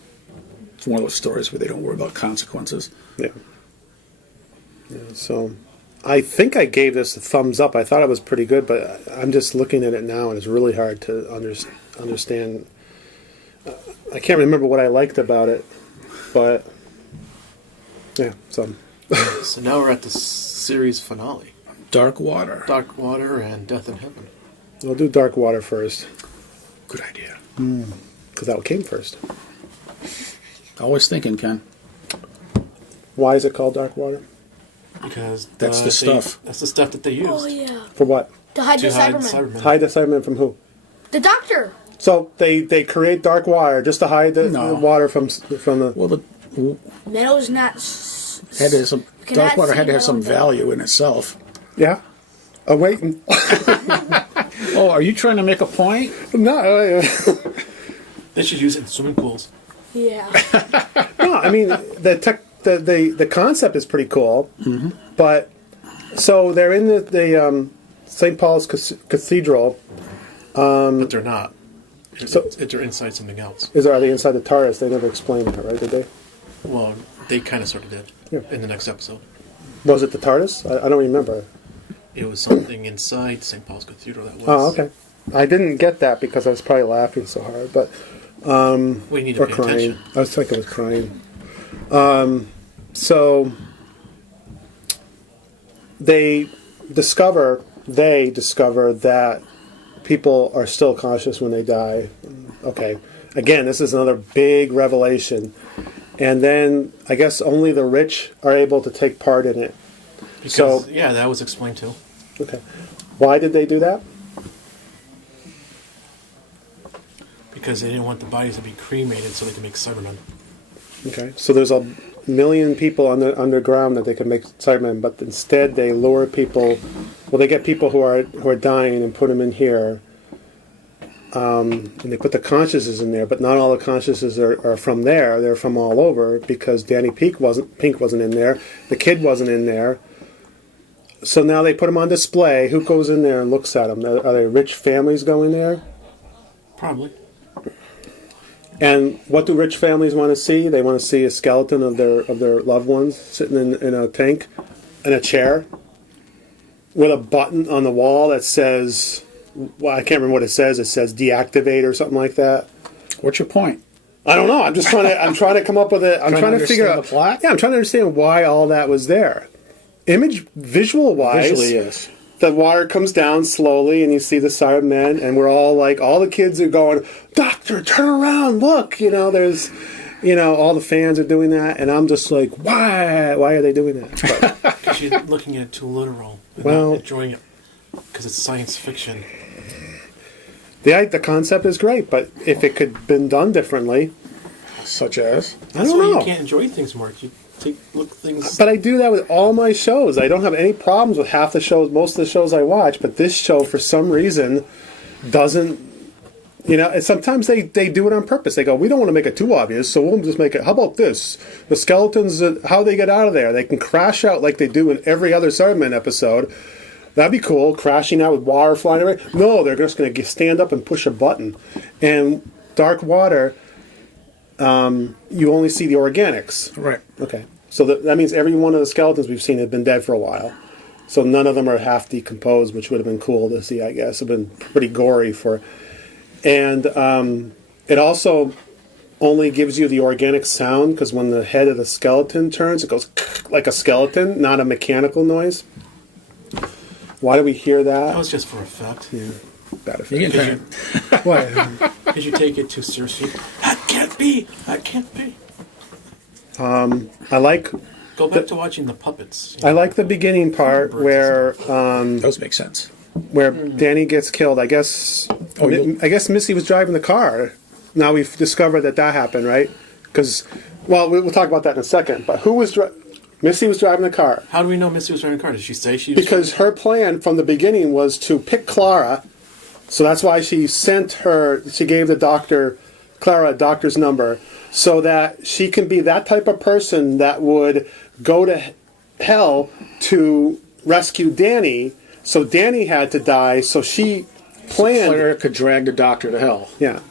It's one of those stories where they don't worry about consequences. Yeah. So, I think I gave this a thumbs up. I thought it was pretty good, but I'm just looking at it now, and it's really hard to understand. I can't remember what I liked about it, but yeah. So now we're at the series finale. Dark Water. Dark Water and Death in Heaven. I'll do Dark Water first. Good idea. Because that came first. Always thinking, Ken. Why is it called dark water? Because That's the stuff. That's the stuff that they used. Oh yeah. For what? To hide the To hide Cybermen. Hide the Cybermen from who? The Doctor. So they create dark water just to hide the water from the. Well, the Metal's not. had to have some, cannot dark water see had to have metal some in there. value in itself. Yeah. Oh wait. Oh, are you trying to make a point? No. They should use it in swimming pools. Yeah. No. I mean the concept is pretty cool, but so they're in the St. Paul's Cathedral. But they're not. So- They're inside something else. Are they inside the TARDIS? They never explained that, right? Did they? Well, they kind of sort of did in the next episode. Was it the TARDIS? I don't remember. It was something inside St. Paul's Cathedral that was. Oh, okay. I didn't get that because I was probably laughing so hard, but We need to or pay crying. attention. I was thinking I was crying. So they discover that people are still conscious when they die. Okay. Again, this is another big revelation. And then I guess only the rich are able to take part in it. Because, So- yeah, that was explained too. Okay. Why did they do that? Because they didn't want the bodies to be cremated so they could make Cybermen. Okay. So there's a million people underground that they can make Cybermen, but instead they lure people. Well, they get people who are dying and put them in here, and they put the consciousness in there. But not all the consciousnesses are from there. They're from all over because Danny Pink wasn't in there. The kid wasn't in there. So now they put them on display. Who goes in there and looks at them? Are they rich families going there? Probably. And what do rich families want to see? They want to see a skeleton of their loved ones sitting in a tank, in a chair, with a button on the wall that says, well, I can't remember what it says. It says deactivate or something like that. What's your point? I don't know. I'm trying to come up with it. I'm trying to figure understand out the plot? Yeah, I'm trying to understand why all that was there. Visual wise, Visually, yes. the water comes down slowly, and you see the Cybermen, and we're all like, all the kids are going, "Doctor, turn around, look!" There's, all the fans are doing that, and I'm just like, why? Why are they doing that? But, Because you're looking at it too literal and Well- not enjoying it. Because it's science fiction. the concept is great, but if it could have been done differently, Such as? I That's don't why know. you can't enjoy things more. You look things. But I do that with all my shows. I don't have any problems with half the shows, most of the shows I watch, but this show, for some reason, doesn't. And sometimes they do it on purpose. They go, we don't want to make it too obvious, so we'll just make it. How about this? The skeletons, how they get out of there? They can crash out like they do in every other Cyberman episode. That'd be cool, crashing out with water flying away. No, they're just going to stand up and push a button. And dark water, you only see the organics. Right. Okay. So that means every one of the skeletons we've seen have been dead for a while. So none of them are half decomposed, which would have been cool to see, I guess. It would have been pretty gory for... And it also only gives you the organic sound, because when the head of the skeleton turns, it goes like a skeleton, not a mechanical noise. Why do we hear That that? was just for effect. Yeah, bad effect. You can What? Because you take it too seriously. That can't be. That can't be. I like Go back to watching the puppets. I like the beginning part where those make sense. Danny gets killed. I guess Missy was driving the car. Now we've discovered that happened, right? Because, well, we'll talk about that in a second. But who was Missy was driving the car? How do we know Missy was driving a car? Did she say she was? Because her plan from the beginning was to pick Clara. So that's why she gave Clara a doctor's number, so that she can be that type of person that would go to hell to rescue Danny. So Danny had to die, so she planned... Clara could drag the Doctor to hell. Yeah.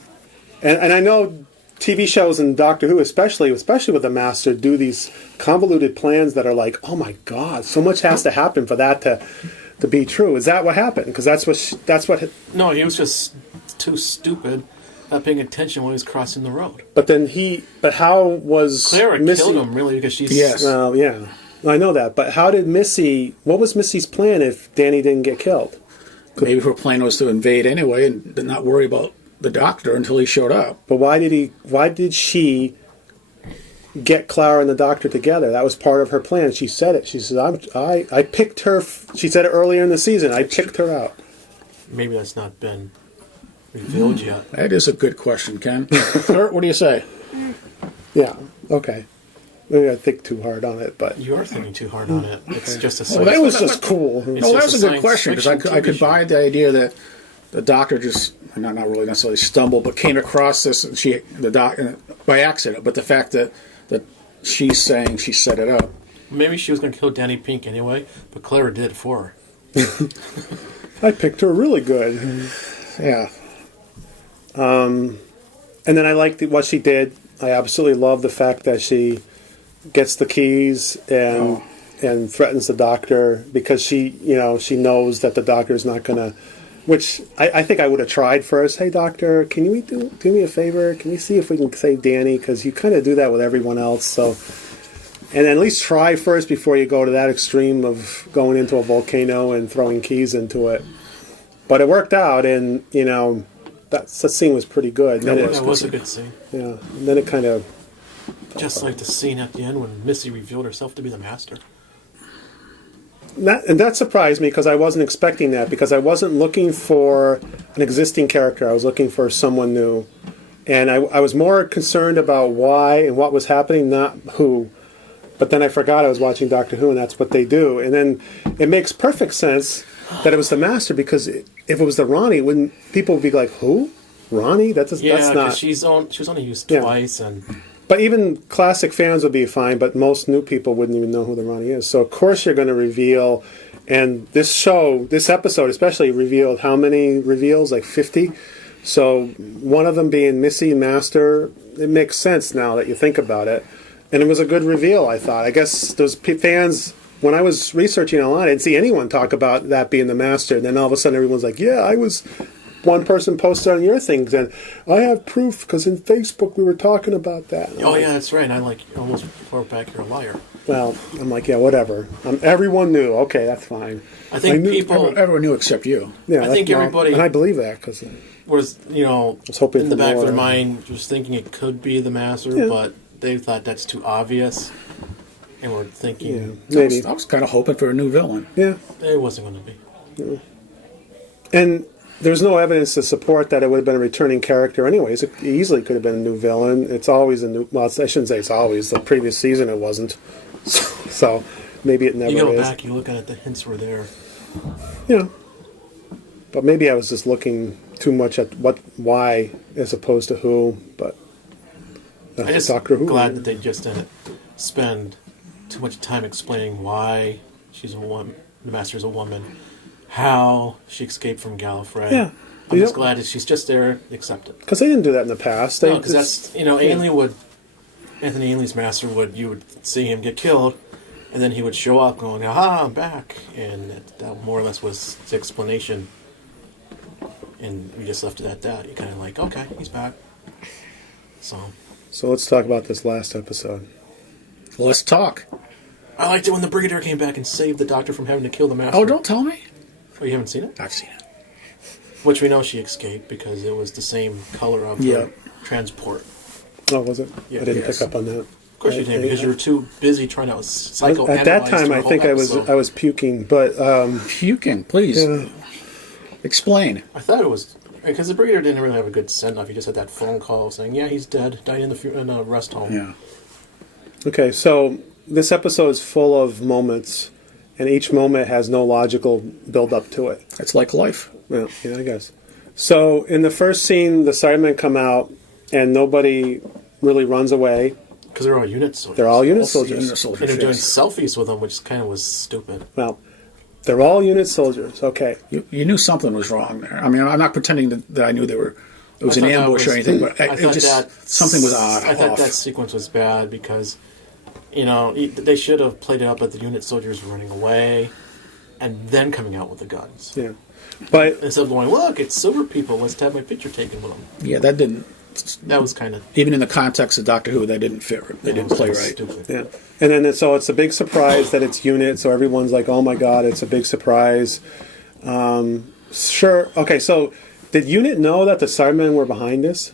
And I know TV shows and Doctor Who, especially with the Master, do these convoluted plans that are like, oh my God, so much has to happen for that to be true. Is that what happened? Because that's what... No, he was just too stupid, not paying attention when he was crossing the road. But how was Clara Missy... killed him, really, because she's... Yes. Well, yeah. I know that. But how did what was Missy's plan if Danny didn't get killed? Maybe her plan was to invade anyway and not worry about the Doctor until he showed up. But why did she get Clara and the doctor together. That was part of her plan. She said it. She said, I picked her. She said it earlier in the season. I picked her out. Maybe that's not been revealed yet. That is a good question, Ken. Kurt, what do you say? Yeah. Okay. Maybe I think too hard on it, but You are thinking too hard on it. It's just a well, that was just cool. It's No, that just was a a good question because science I could fiction buy the idea that the doctor just not really necessarily stumbled, but came across this by accident. But the fact that she's saying she set it up. Maybe she was going to kill Danny Pink anyway, but Clara did it for her. I picked her really good. Yeah. And then I liked what she did. I absolutely love the fact that she gets the keys and threatens the doctor because she knows that the doctor's not going to. Which I think I would have tried first. Hey, doctor, can you do me a favor? Can you see if we can save Danny? Because you kind of do that with everyone else. So, and then at least try first before you go to that extreme of going into a volcano and throwing keys into it. But it worked out, and that scene was pretty good. That was a good scene. Yeah, and then it kind of. Just like the scene at the end when Missy revealed herself to be the master. And that surprised me because I wasn't expecting that, because I wasn't looking for an existing character. I was looking for someone new. And I was more concerned about why and what was happening, not who. But then I forgot I was watching Doctor Who, and that's what they do. And then it makes perfect sense that it was the master, because if it was the Ronnie, wouldn't people be like, who? Ronnie? That's not... she was only used twice, and... But even classic fans would be fine, but most new people wouldn't even know who the Ronnie is. So, of course, you're going to reveal. And this episode especially, revealed how many reveals? Like 50? So, one of them being Missy Master. It makes sense now that you think about it. And it was a good reveal, I thought. I guess those fans, when I was researching online, I didn't see anyone talk about that being the Master. And then all of a sudden, everyone's like, yeah, I was... One person posted on your things, and I have proof because in Facebook we were talking about that. Yeah, that's right. And I almost wrote back, you're a liar. Well, I'm like, yeah, whatever. Everyone knew. Okay, that's fine. I think everyone knew except you. Yeah, I think everybody, and I believe that because was hoping in the back of their more. mind, just thinking it could be the master, but they thought that's too obvious, and were thinking maybe I was kind of hoping for a new villain. Yeah, it wasn't going to be. Yeah. And there's no evidence to support that it would have been a returning character anyways. It easily could have been a new villain. It's always a new... Well, I shouldn't say it's always. The previous season it wasn't. So maybe it never is. You go back, you look at it, the hints were there. Yeah. But maybe I was just looking too much at why as opposed to who. But I'm just glad that they just didn't spend too much time explaining why she's a woman, the Master's a woman, how she escaped from Gallifrey. Yeah. I'm just glad that she's just there, accept it. Because they didn't do that in the past. Because that's, Anthony Ainley's Master you would see him get killed, and then he would show up going, aha, I'm back. And that more or less was the explanation. And we just left it at that. You kind of like, okay, he's back. So let's talk about this last episode. Let's talk. I liked it when the Brigadier came back and saved the Doctor from having to kill the Master. Oh, don't tell me. Oh, you haven't seen it? I've seen it. Which we know she escaped because it was the same color of her transport. Oh, was it? Yeah, I didn't pick up on that. Of course you didn't, because you were too busy trying to psychoanalyze. At that time, I think I was puking, but puking. Please explain. I thought it was because the Brigadier didn't really have a good send off. He just had that phone call saying, "Yeah, he's dead, died in a rest home." Yeah. Okay, so this episode is full of moments, and each moment has no logical build up to it. It's like life. Well, yeah, I guess. So in the first scene, the Cybermen come out, and nobody really runs away. Because they're all unit soldiers. They're all unit soldiers. And they're doing selfies with them, which kind of was stupid. Well, they're all unit soldiers. Okay. You knew something was wrong there. I mean, I'm not pretending that I knew it was an ambush or anything, but something was odd. I thought that sequence was bad because, they should have played it up that the unit soldiers were running away and then coming out with the guns. Yeah. But instead of going, look, it's silver people, let's have my picture taken with them. Yeah, that didn't... That was kind of... Even in the context of Doctor Who, that didn't fit. They didn't play right. Stupid. Yeah. And then so it's a big surprise that it's unit, so everyone's like, oh my god, it's a big surprise. Sure. Okay, so did unit know that the Cybermen were behind this?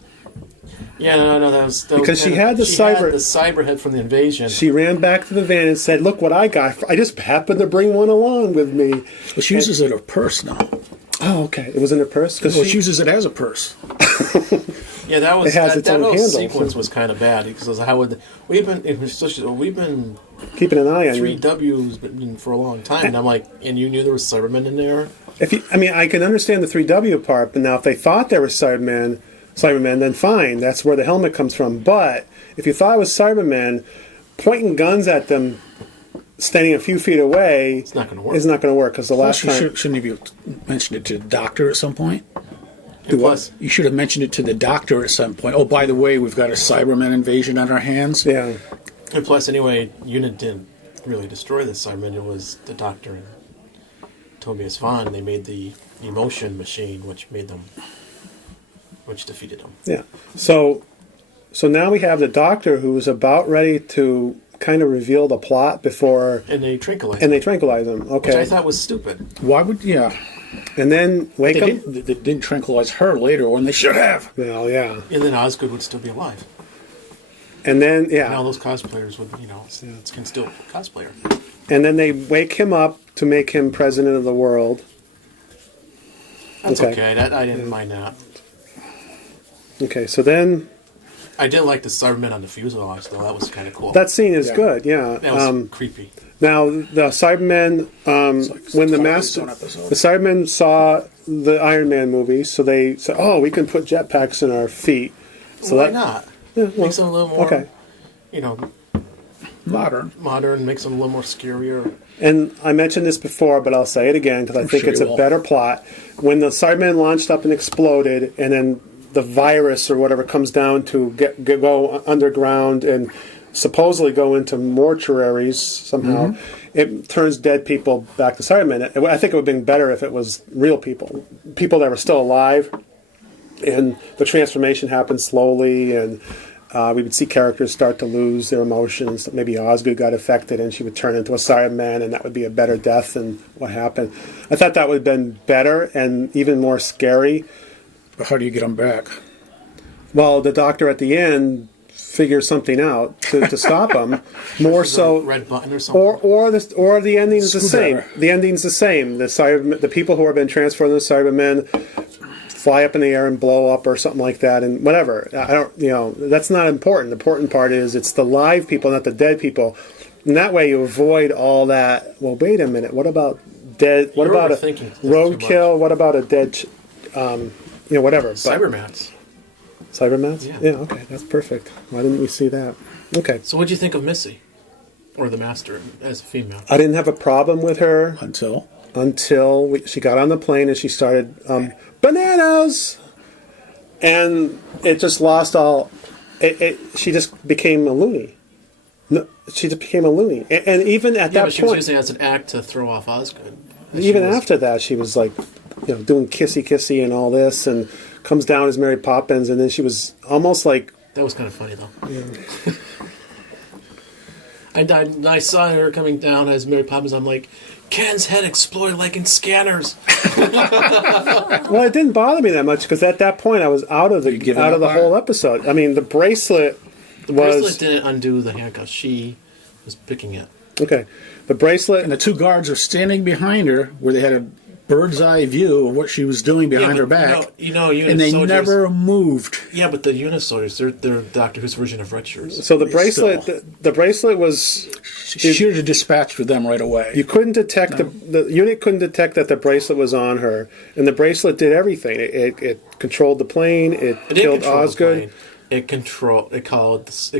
Yeah, no, that was Because she had the cyber head from the invasion. She ran back to the van and said, "Look what I got! I just happened to bring one along with me." Well, she uses it a purse now. Oh, okay. It was in her purse because she uses it as a purse. Yeah, that was It has its that own whole handle, sequence so- was kind of bad because how would we've been keeping an eye on you. 3Ws been for a long time, and I'm like, and you knew there was Cybermen in there. I can understand the 3W part, but now if they thought there were Cybermen, then fine. That's where the helmet comes from. But if you thought it was Cybermen, pointing guns at them, standing a few feet away, it's not going to work. It's not going to work because the last time Shouldn't you have mentioned it to the doctor at some point? Plus, You should have mentioned it to the doctor at some point. Oh, by the way, we've got a Cyberman invasion on our hands. yeah. and plus, anyway, Unit didn't really destroy the Cybermen. It was the Doctor and Tobias Vaughn. They made the emotion machine, which defeated them. Yeah. So now we have the Doctor who's about ready to kind of reveal the plot before, And they tranquilized and him, they tranquilize him. Okay. which I thought was stupid. Why would And then wake they him. didn't tranquilize her later when they should have. Well, yeah. And then Osgood would still be alive. And then And all those cosplayers would, can still cosplay her. And then they wake him up to make him president of the world. That's Okay. okay. That I didn't mind that. Okay, so then I did like the Cybermen on the fuselage, though. That was kind of cool. that scene is good. Yeah. That was creepy. Now the Cybermen, when the Cybermen saw the Iron Man movie, so they said, "Oh, we can put jetpacks in our feet." So Why not? Makes them a little more, okay. Modern. Makes them a little more scarier. And I mentioned this before, but I'll say it again because I think sure it's you a will. better plot. When the Cybermen launched up and exploded, and then the virus or whatever comes down to go underground and supposedly go into mortuaries somehow, it turns dead people back to Cybermen. I think it would have been better if it was real people that were still alive, and the transformation happened slowly, and we would see characters start to lose their emotions. Maybe Osgood got affected and she would turn into a Cyberman, and that would be a better death than what happened. I thought that would have been better and even more scary. But how do you get them back? Well, the Doctor at the end figures something out to stop him. More so, Red button or something. or the ending is the same. Screwdriver. The ending's the same. The people who have been transformed into Cybermen fly up in the air and blow up or something like that, and whatever. I don't, that's not important. The important part is it's the live people, not the dead people. And that way you avoid all that. Well, wait a minute. What about dead? What You're about a overthinking this too roadkill? What about a dead? Whatever. Cybermats. Cybermats? Yeah. Okay, that's perfect. Why didn't we see that? Okay. So what'd you think of Missy? Or the Master as a female? I didn't have a problem with her Until she got on the plane and she started bananas, and it just lost all. She just became a loony. No, she just became a loony, and even at that But she was point, using it as an act to throw off Osgood. even after that, she was like, doing kissy and all this, and comes down as Mary Poppins, and then she was almost like. That was kind of funny, though. Yeah. I saw her coming down as Mary Poppins. I'm like, Ken's head exploded like in Scanners. Well, it didn't bother me that much because at that point I was out of the whole episode. I mean, the bracelet The bracelet didn't undo the handcuffs. She was picking it. Okay. The bracelet. and the two guards are standing behind her where they had a bird's eye view of what she was doing behind her back. And they soldiers, never moved. Yeah, but the unit soldiers, they're Doctor Who's version of red shirts. So the bracelet, Still. the bracelet was. She should have dispatched with them right away. You couldn't detect the unit couldn't detect that the bracelet was on her, and the bracelet did everything. It controlled the plane. It It did killed control the Osgood. plane. It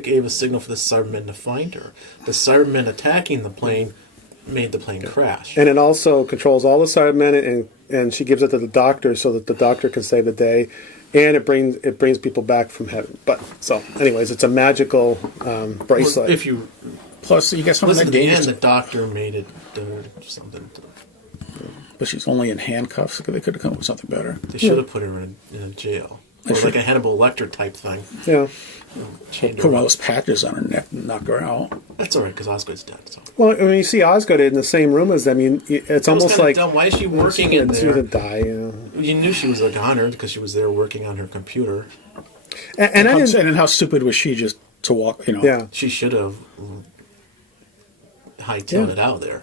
gave a signal for the Cybermen to find her. The Cybermen attacking the plane made the plane crash. And it also controls all the Cybermen, and she gives it to the Doctor so that the Doctor can save the day, and it brings people back from heaven. But so, anyways, it's a magical bracelet. If you Plus, you got some of listen that to the end, games. the Doctor made it something. But she's only in handcuffs. They could have come up with something better. They should have put her in a jail. Or like a Hannibal Lecter type thing. Yeah. Chained Put her one of up. those patches on her neck and knock her out. That's all right because Osgood's dead. So. Well, when you see Osgood in the same room as them, it's It was almost kinda like dumb. Why is she working she's in gonna there? die. You knew she was a goner because she was there working on her computer. And I didn't. And how stupid was she just to walk? Yeah. She should have hightailed it out of there.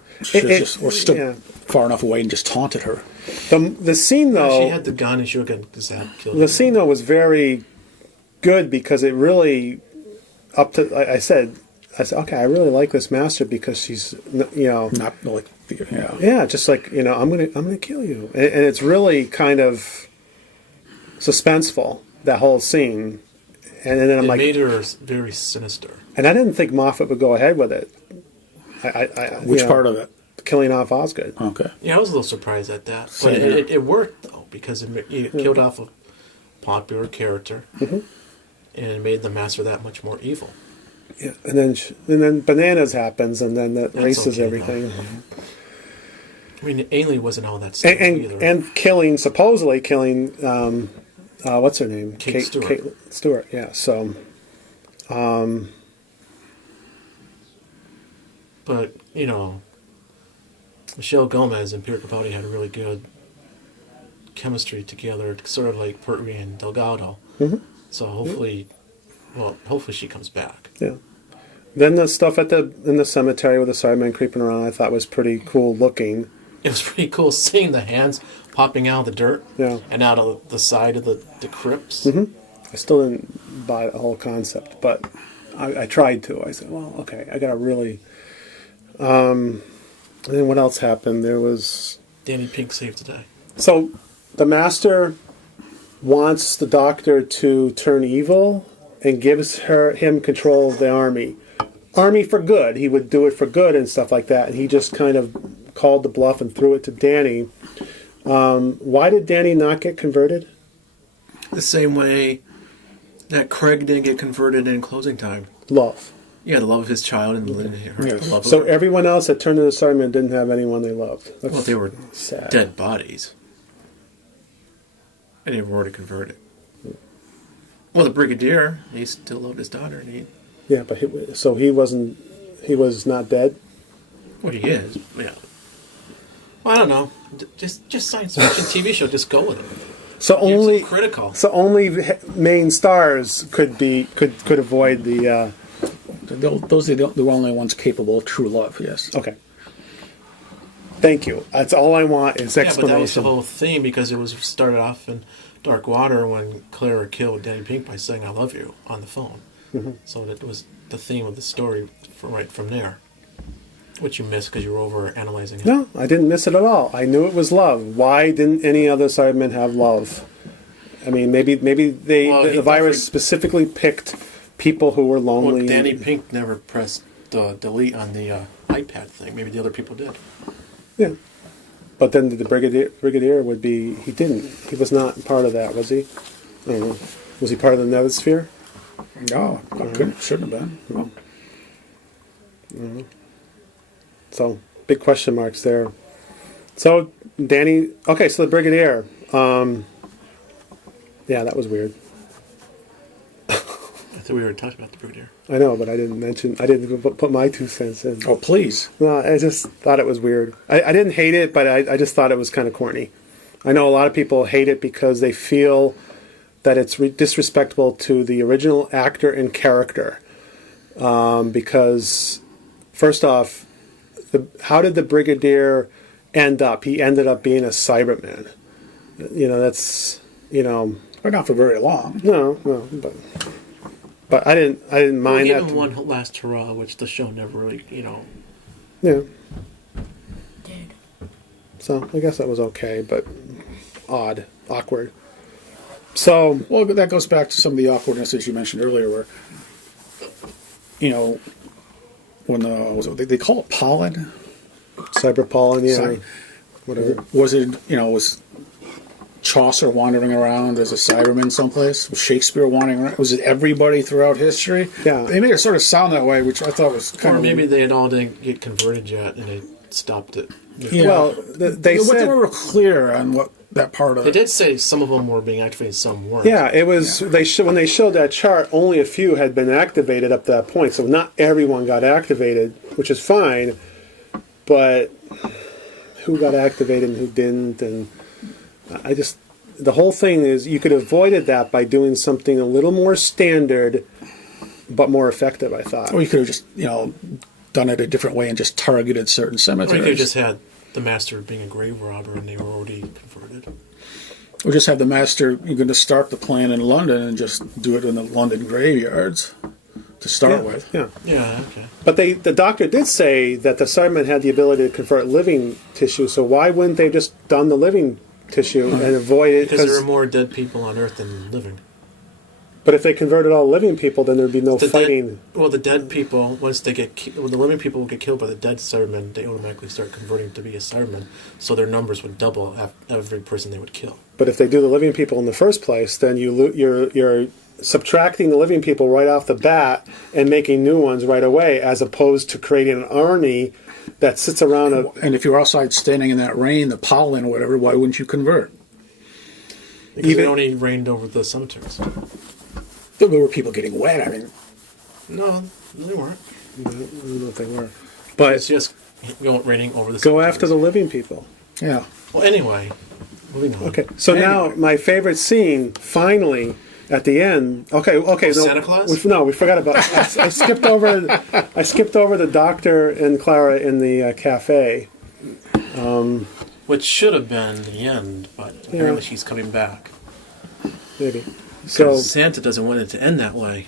Or stood far enough away and just taunted her. The scene though. She had the gun and she would have killed The her. scene though was very good because it really I said, okay, I really like this master because she's, Not like, just like, I'm gonna kill you, and it's really kind of suspenseful, that whole scene, and then I'm it like, made her very sinister. and I didn't think Moffat would go ahead with it. Which part of it? Killing off Osgood. Okay. Yeah, I was a little surprised at that, but it worked though because it killed off a popular character, and it made the master that much more evil. Yeah, and then Bananas happens, and then that erases okay, everything. I mean, Ainley wasn't all that stuff either. And supposedly killing, what's her name? Kate Stewart. Kate Stewart. Yeah. So, but Michelle Gomez and Peter Capaldi had a really good chemistry together, sort of like Pertwee and Delgado. Mm-hmm. So hopefully she comes back. yeah. Then the stuff in the cemetery with the Cybermen creeping around, I thought was pretty cool looking. It was pretty cool seeing the hands popping out of the dirt and out of the side of the crypts. Mm-hmm. I still didn't buy the whole concept, but I tried to. I said, well, okay, I got to really... and then what else happened? There was... Danny Pink saved the day. So the Master wants the Doctor to turn evil and gives him control of the army. Army for good. He would do it for good and stuff like that. And he just kind of called the bluff and threw it to Danny. Why did Danny not get converted? The same way that Craig didn't get converted in Closing Time. Love. Yeah, the love of his child and the love of So her. everyone else that turned into Cybermen didn't have anyone they loved. That's Well, they were sad. dead bodies. And they were already converted. Well, the Brigadier, he still loved his daughter, and Yeah, but he was not dead. what he is, yeah. Well, I don't know. Just science fiction TV show. Just go with it. So only critical. So only main stars could avoid the. Those are the only ones capable of true love. Yes. Okay. Thank you. That's all I want is explanation. Yeah, but that was the whole theme because it was started off in Dark Water when Clara killed Danny Pink by saying "I love you" on the phone. Mm-hmm. So that was the theme of the story right from there. Which you missed because you were over analyzing it. No, I didn't miss it at all. I knew it was love. Why didn't any other Cybermen have love? I mean, maybe the virus specifically picked people who were lonely. Well, Danny Pink never pressed delete on the iPad thing. Maybe the other people did. Yeah, but then the Brigadier would be. He didn't. He was not part of that, was he? I don't know. Was he part of the Nethersphere? No, shouldn't have been. No. Mm-hmm. So, big question marks there. So, Danny... Okay, so the Brigadier. Yeah, that was weird. I thought we were talking about the Brigadier. I know, but I didn't put my 2 cents in. Oh, please. No, I just thought it was weird. I didn't hate it, but I just thought it was kind of corny. I know a lot of people hate it because they feel that it's disrespectful to the original actor and character. Because, first off, how did the Brigadier end up? He ended up being a Cyberman. That's, But not for very long. No, but I didn't mind that. Even one last hurrah, which the show never really, Yeah. Did. So I guess that was okay, but awkward. So Well, that goes back to some of the awkwardness as you mentioned earlier, where when they call it pollen, cyber pollen, yeah, Cy- whatever. was it was Chaucer wandering around as a Cyberman someplace? Was Shakespeare wandering around? Was it everybody throughout history? Yeah. They made it sort of sound that way, which I thought was kind or of... maybe they all didn't get converted yet, and they stopped it. Yeah. Well, they said were clear on what that part of They it. did say some of them were being activated, some weren't. yeah, it was. When they showed that chart, only a few had been activated up to that point, so not everyone got activated, which is fine. But who got activated and who didn't, and I just the whole thing is you could have avoided that by doing something a little more standard, but more effective. I thought. Or you could have just done it a different way and just targeted certain Or cemeteries. you could have just had the master being a grave robber and they were already converted. Or just have the master, you're going to start the plan in London and just do it in the London graveyards to start with. Yeah. Yeah, okay. But the doctor did say that the Cybermen had the ability to convert living tissue, so why wouldn't they just done the living tissue and avoid it? Because there are more dead people on Earth than living. But if they converted all living people, then there'd be no fighting. The dead people, once they get when the living people get killed by the dead Cybermen, they automatically start converting to be a Cyberman, so their numbers would double every person they would kill. But if they do the living people in the first place, then you're subtracting the living people right off the bat and making new ones right away, as opposed to creating an army that sits around And if you're outside standing in that rain, the pollen or whatever, why wouldn't you convert? Because it only rained over the cemeteries. There were people getting wet. I mean, No, they weren't. I don't know if they were. But It's just raining over the go cemeteries. after the living people. yeah. Well, anyway, moving on. Okay, so now my favorite scene, finally, at the end. Okay. No, Santa Claus? We forgot about. I skipped over. I skipped over the doctor and Clara in the cafe. Which should have been the end, but apparently she's coming back. Maybe. So Because Santa doesn't want it to end that way.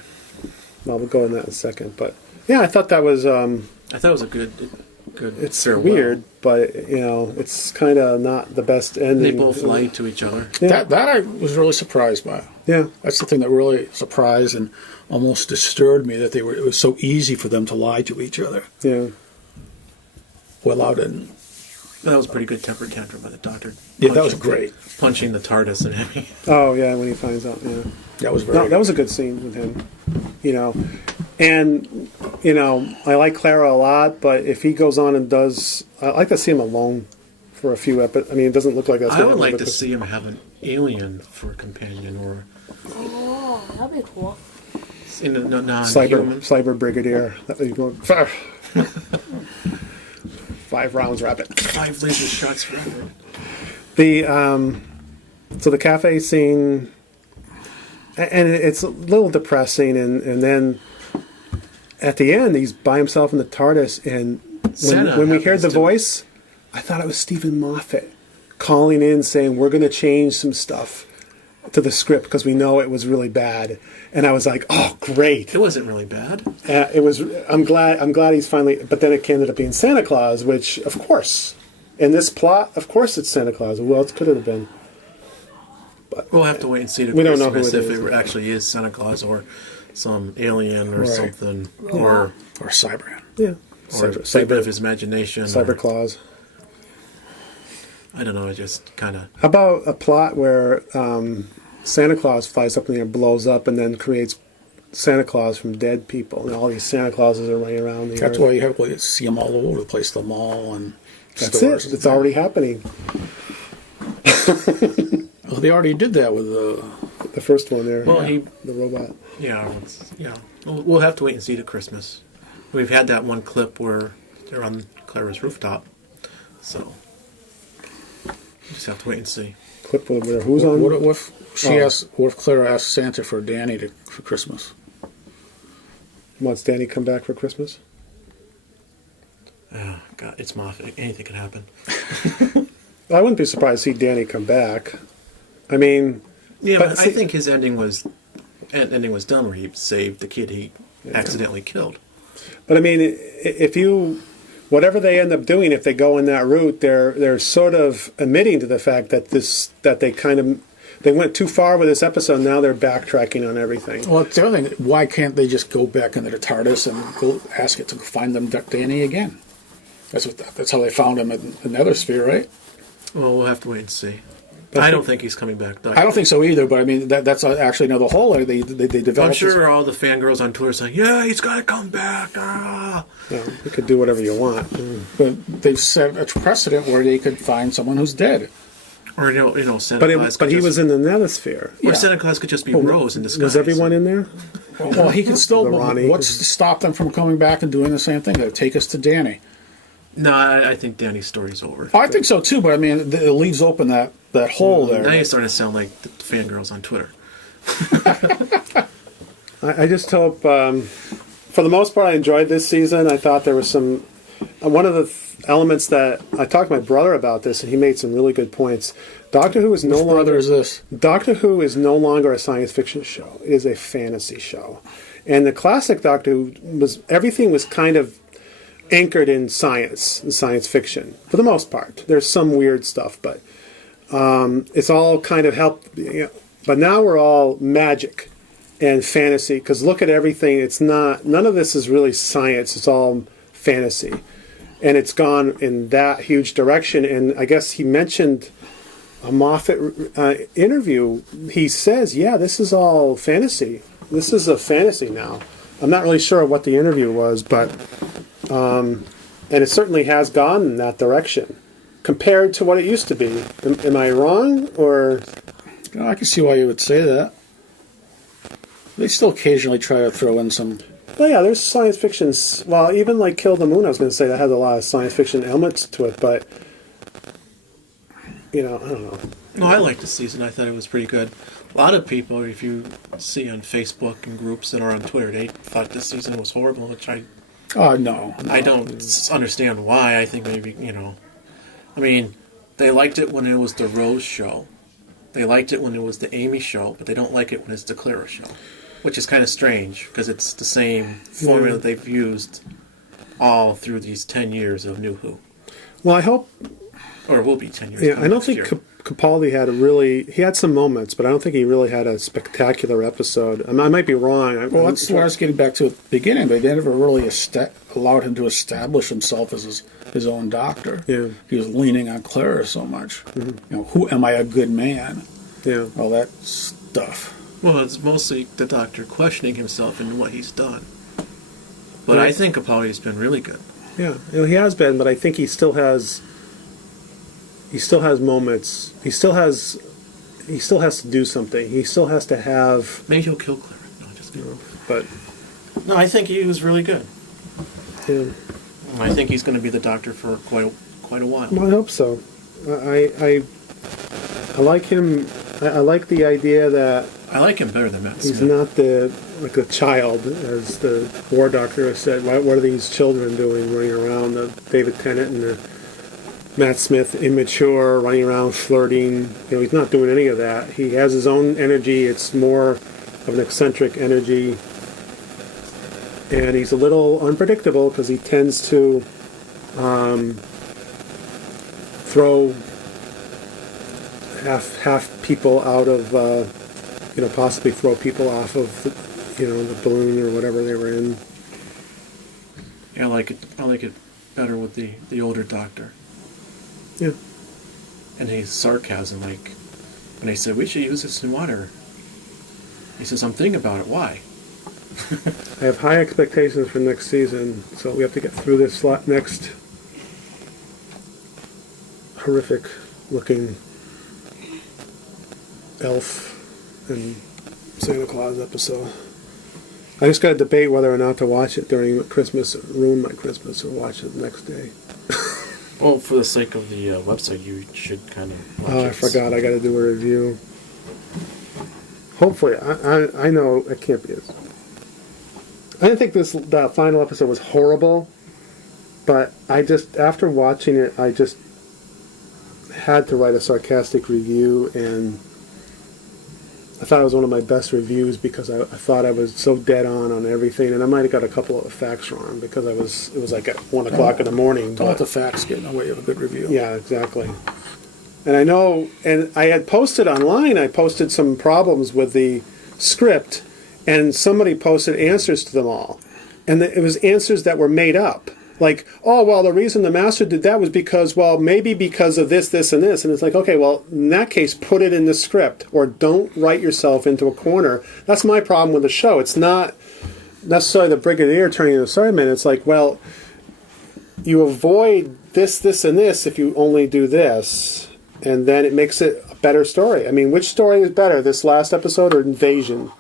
well, we'll go in that in a second. But yeah, I thought that was. I thought it was a good. It's farewell. weird, but it's kind of not the best ending. They both lied to each other. Yeah. That I was really surprised by. Yeah. That's the thing that really surprised and almost disturbed me, that it was so easy for them to lie to each other Yeah. without it. But that was a pretty good temper tantrum by the doctor. Yeah, that was great. Punching the TARDIS and having. Oh yeah, when he finds out. Yeah. That was very. No, that was a good scene with him, and I like Clara a lot, but if he goes on and does, I like to see him alone for a few episodes. I mean, it doesn't look like that's. I would like to see him have an alien for a companion, or Oh, that'd be cool. in a non-human. Cyber Brigadier. That was going 5 rounds rapid. 5 laser shots forever. So the cafe scene, and it's a little depressing, and then at the end he's by himself in the TARDIS, and when we heard the voice, I thought it was Stephen Moffat calling in saying we're going to change some stuff to the script because we know it was really bad, and I was like, oh great. It wasn't really bad. It was. I'm glad he's finally. But then it ended up being Santa Claus, which of course, in this plot, of course it's Santa Claus. Who else could it have been? But We'll have to wait and see to We don't Christmas know who it if is. it actually is Santa Claus or some alien or Right. something, or Cyberman. yeah, or Cyber, figment of his imagination. Cyber or, Claus. I don't know. I just kind of. How about a plot where Santa Claus flies up in the air, blows up, and then creates Santa Claus from dead people, and all these Santa Clauses are running around the That's earth. why you see them all over the place, the mall and That's stores. it. It's already happening. Well, they already did that with The first one there. Well, the robot. We'll have to wait and see to Christmas. We've had that one clip where they're on Clara's rooftop, so we just have to wait and see. Clip where who's on? What if what if Clara asks Santa for Danny for Christmas? Wants Danny come back for Christmas? Oh, God, it's Moffat. Anything could happen. I wouldn't be surprised to see Danny come back. I mean, Yeah, But but see- I think his ending was done where he saved the kid he accidentally killed. but I mean, if you, whatever they end up doing, if they go in that route, they're sort of admitting to the fact that they went too far with this episode. Now they're backtracking on everything. Well, the other thing, why can't they just go back into the TARDIS and go ask it to find them Danny again? That's how they found him in the Nether Sphere, right? Well, we'll have to wait and see. I don't think he's coming back. I don't think so either, but I mean, that's actually another whole. They developed. I'm sure all the fangirls on Twitter saying, "Yeah, he's got to come back." Ah. You could do whatever you want. But they've set a precedent where they could find someone who's dead. Or Santa Claus. But he was in the Nethersphere. Or Santa Claus could just be Rose in disguise. Was everyone in there? Well, he could still. The Ronnie. What's to stop them from coming back and doing the same thing? They'll take us to Danny. No, I think Danny's story's over. I think so too, but I mean, it leaves open that hole there. Now you're starting to sound like the fangirls on Twitter. I just hope, for the most part, I enjoyed this season. I thought there was some, one of the elements that, I talked to my brother about this, and he made some really good points. Doctor Who is no longer... brother is this? Doctor Who is no longer a science fiction show. It is a fantasy show. And the classic Doctor Who everything was kind of anchored in science and science fiction, for the most part. There's some weird stuff, but it's all kind of helped. But now we're all magic and fantasy, because look at everything. It's not, none of this is really science. It's all fantasy. And it's gone in that huge direction. And I guess he mentioned a Moffat interview. He says, yeah, this is all fantasy. This is a fantasy now. I'm not really sure what the interview was, but and it certainly has gone in that direction compared to what it used to be. Am I wrong, or? I can see why you would say that. They still occasionally try to throw in some... Well, yeah, there's science fiction. Well, even like Kill the Moon, I was going to say that has a lot of science fiction elements to it, but, I don't know. No, I liked the season. I thought it was pretty good. A lot of people, if you see on Facebook and groups that are on Twitter, they thought this season was horrible, which no. I don't understand why. I think maybe, I mean, they liked it when it was the Rose show. They liked it when it was the Amy show, but they don't like it when it's the Clara show, which is kind of strange because it's the same formula that they've used all through these 10 years of New Who. Well, I hope... Or it will be 10 years. Yeah, I don't think Capaldi he had some moments, but I don't think he really had a spectacular episode. I might be wrong. Well, that's what I was getting back to at the beginning, but they never really allowed him to establish himself as his own doctor. Yeah. He was leaning on Clara so much. Mm-hmm. Who am I a good man? Yeah. All that stuff. Well, it's mostly the doctor questioning himself and what he's done. But I think Capaldi's been really good. Yeah, he has been, but I think he still has moments. He still has to do something. He still has to have... Maybe he'll kill Clara. No, just kidding. But... No, I think he was really good. Yeah. I think he's going to be the doctor for quite a while. Well, I hope so. I like him. I like the idea that... I like him better than Matt Smith. He's not a child, as the war doctor has said. What are these children doing running around? The David Tennant and the Matt Smith, immature, running around flirting. He's not doing any of that. He has his own energy. It's more of an eccentric energy. And he's a little unpredictable because he tends to throw half people out of, possibly throw people off of, the balloon or whatever they were in. Yeah, I like it better with the older doctor. Yeah. And his sarcasm, like, when they said, we should use this in water. He says, I'm thinking about it. Why? I have high expectations for next season, so we have to get through this next horrific-looking elf and Santa Claus episode. I just got to debate whether or not to watch it during Christmas, ruin my Christmas, or watch it the next day. Well, for the sake of the website, you should kind of watch it. I forgot. I got to do a review. Hopefully, I know it can't be as... I didn't think that final episode was horrible, but after watching it, I just had to write a sarcastic review, and I thought it was one of my best reviews because I thought I was so dead on everything, and I might have got a couple of facts wrong because it was like at 1 o'clock in the morning. Don't let the facts get in the way of a good review. Yeah, exactly. And I know, and I had posted online, I posted some problems with the script, and somebody posted answers to them all. And it was answers that were made up. Like, oh, well, the reason the master did that was because, well, maybe because of this, this, and this. And it's like, okay, well, in that case, put it in the script. Or don't write yourself into a corner. That's my problem with the show. It's not necessarily the Brigadier turning into a Sergeant. It's like, well, you avoid this, this, and this if you only do this. And then it makes it a better story. I mean, which story is better, this last episode or Invasion?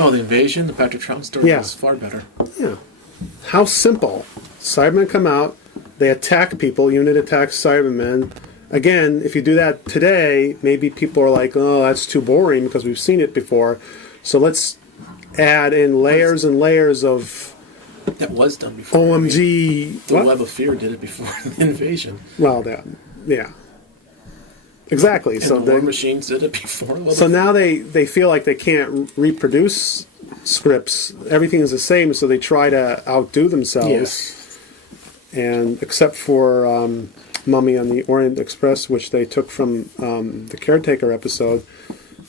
Oh, the Invasion, the Patrick Troughton story Yeah. was far better. Yeah. how simple. Cybermen come out, they attack people, unit attacks Cybermen. Again, if you do that today, maybe people are like, oh, that's too boring because we've seen it before. So let's add in layers and layers of That was done before. OMG. The what? Web of Fear did it before the invasion. Well, yeah. Exactly. And So the War Machines did it before. So now they feel like they can't reproduce scripts. Everything is the same, so they try to outdo themselves. Yes. And except for Mummy on the Orient Express, which they took from the Caretaker episode,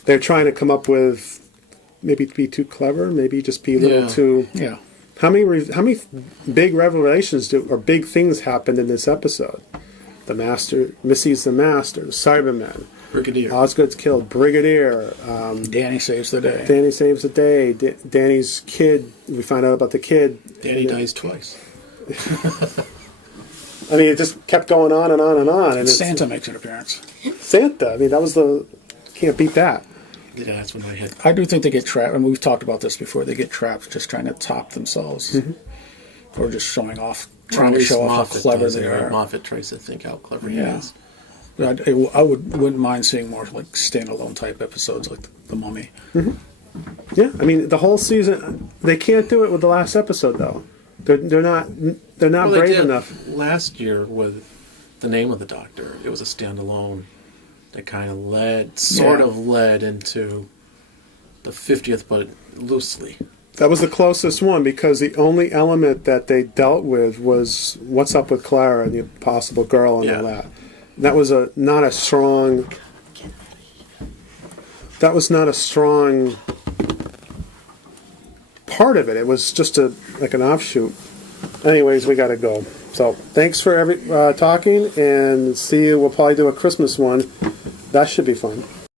they're trying to come up with maybe be too clever, maybe just be a little too. Yeah. How many big revelations or big things happened in this episode? The Master, Missy's the Master, the Cybermen, Brigadier. Osgood's killed, Brigadier. Danny saves the day. Danny saves the day. Danny's kid. We find out about the kid. Danny dies twice. I mean, it just kept going on and on and on. And Santa makes an appearance. Santa. I mean, that was can't beat that. Yeah, that's when I hit. I do think they get trapped. I mean, we've talked about this before. They get trapped just trying to top themselves, or just showing off, trying to show off how clever they are. Moffat tries to think how clever he Yeah. is. I wouldn't mind seeing more like standalone type episodes like The Mummy. Yeah, I mean, the whole season. They can't do it with the last episode though. They're not Well, they brave did enough. last year with The Name of the Doctor. It was a standalone that kind of led into the 50th, but loosely. That was the closest one because the only element that they dealt with was what's up with Clara and the possible girl and all that. That was not a strong part of it. It was just like an offshoot. Anyways, we got to go. So thanks for talking, and see you. We'll probably do a Christmas one. That should be fun.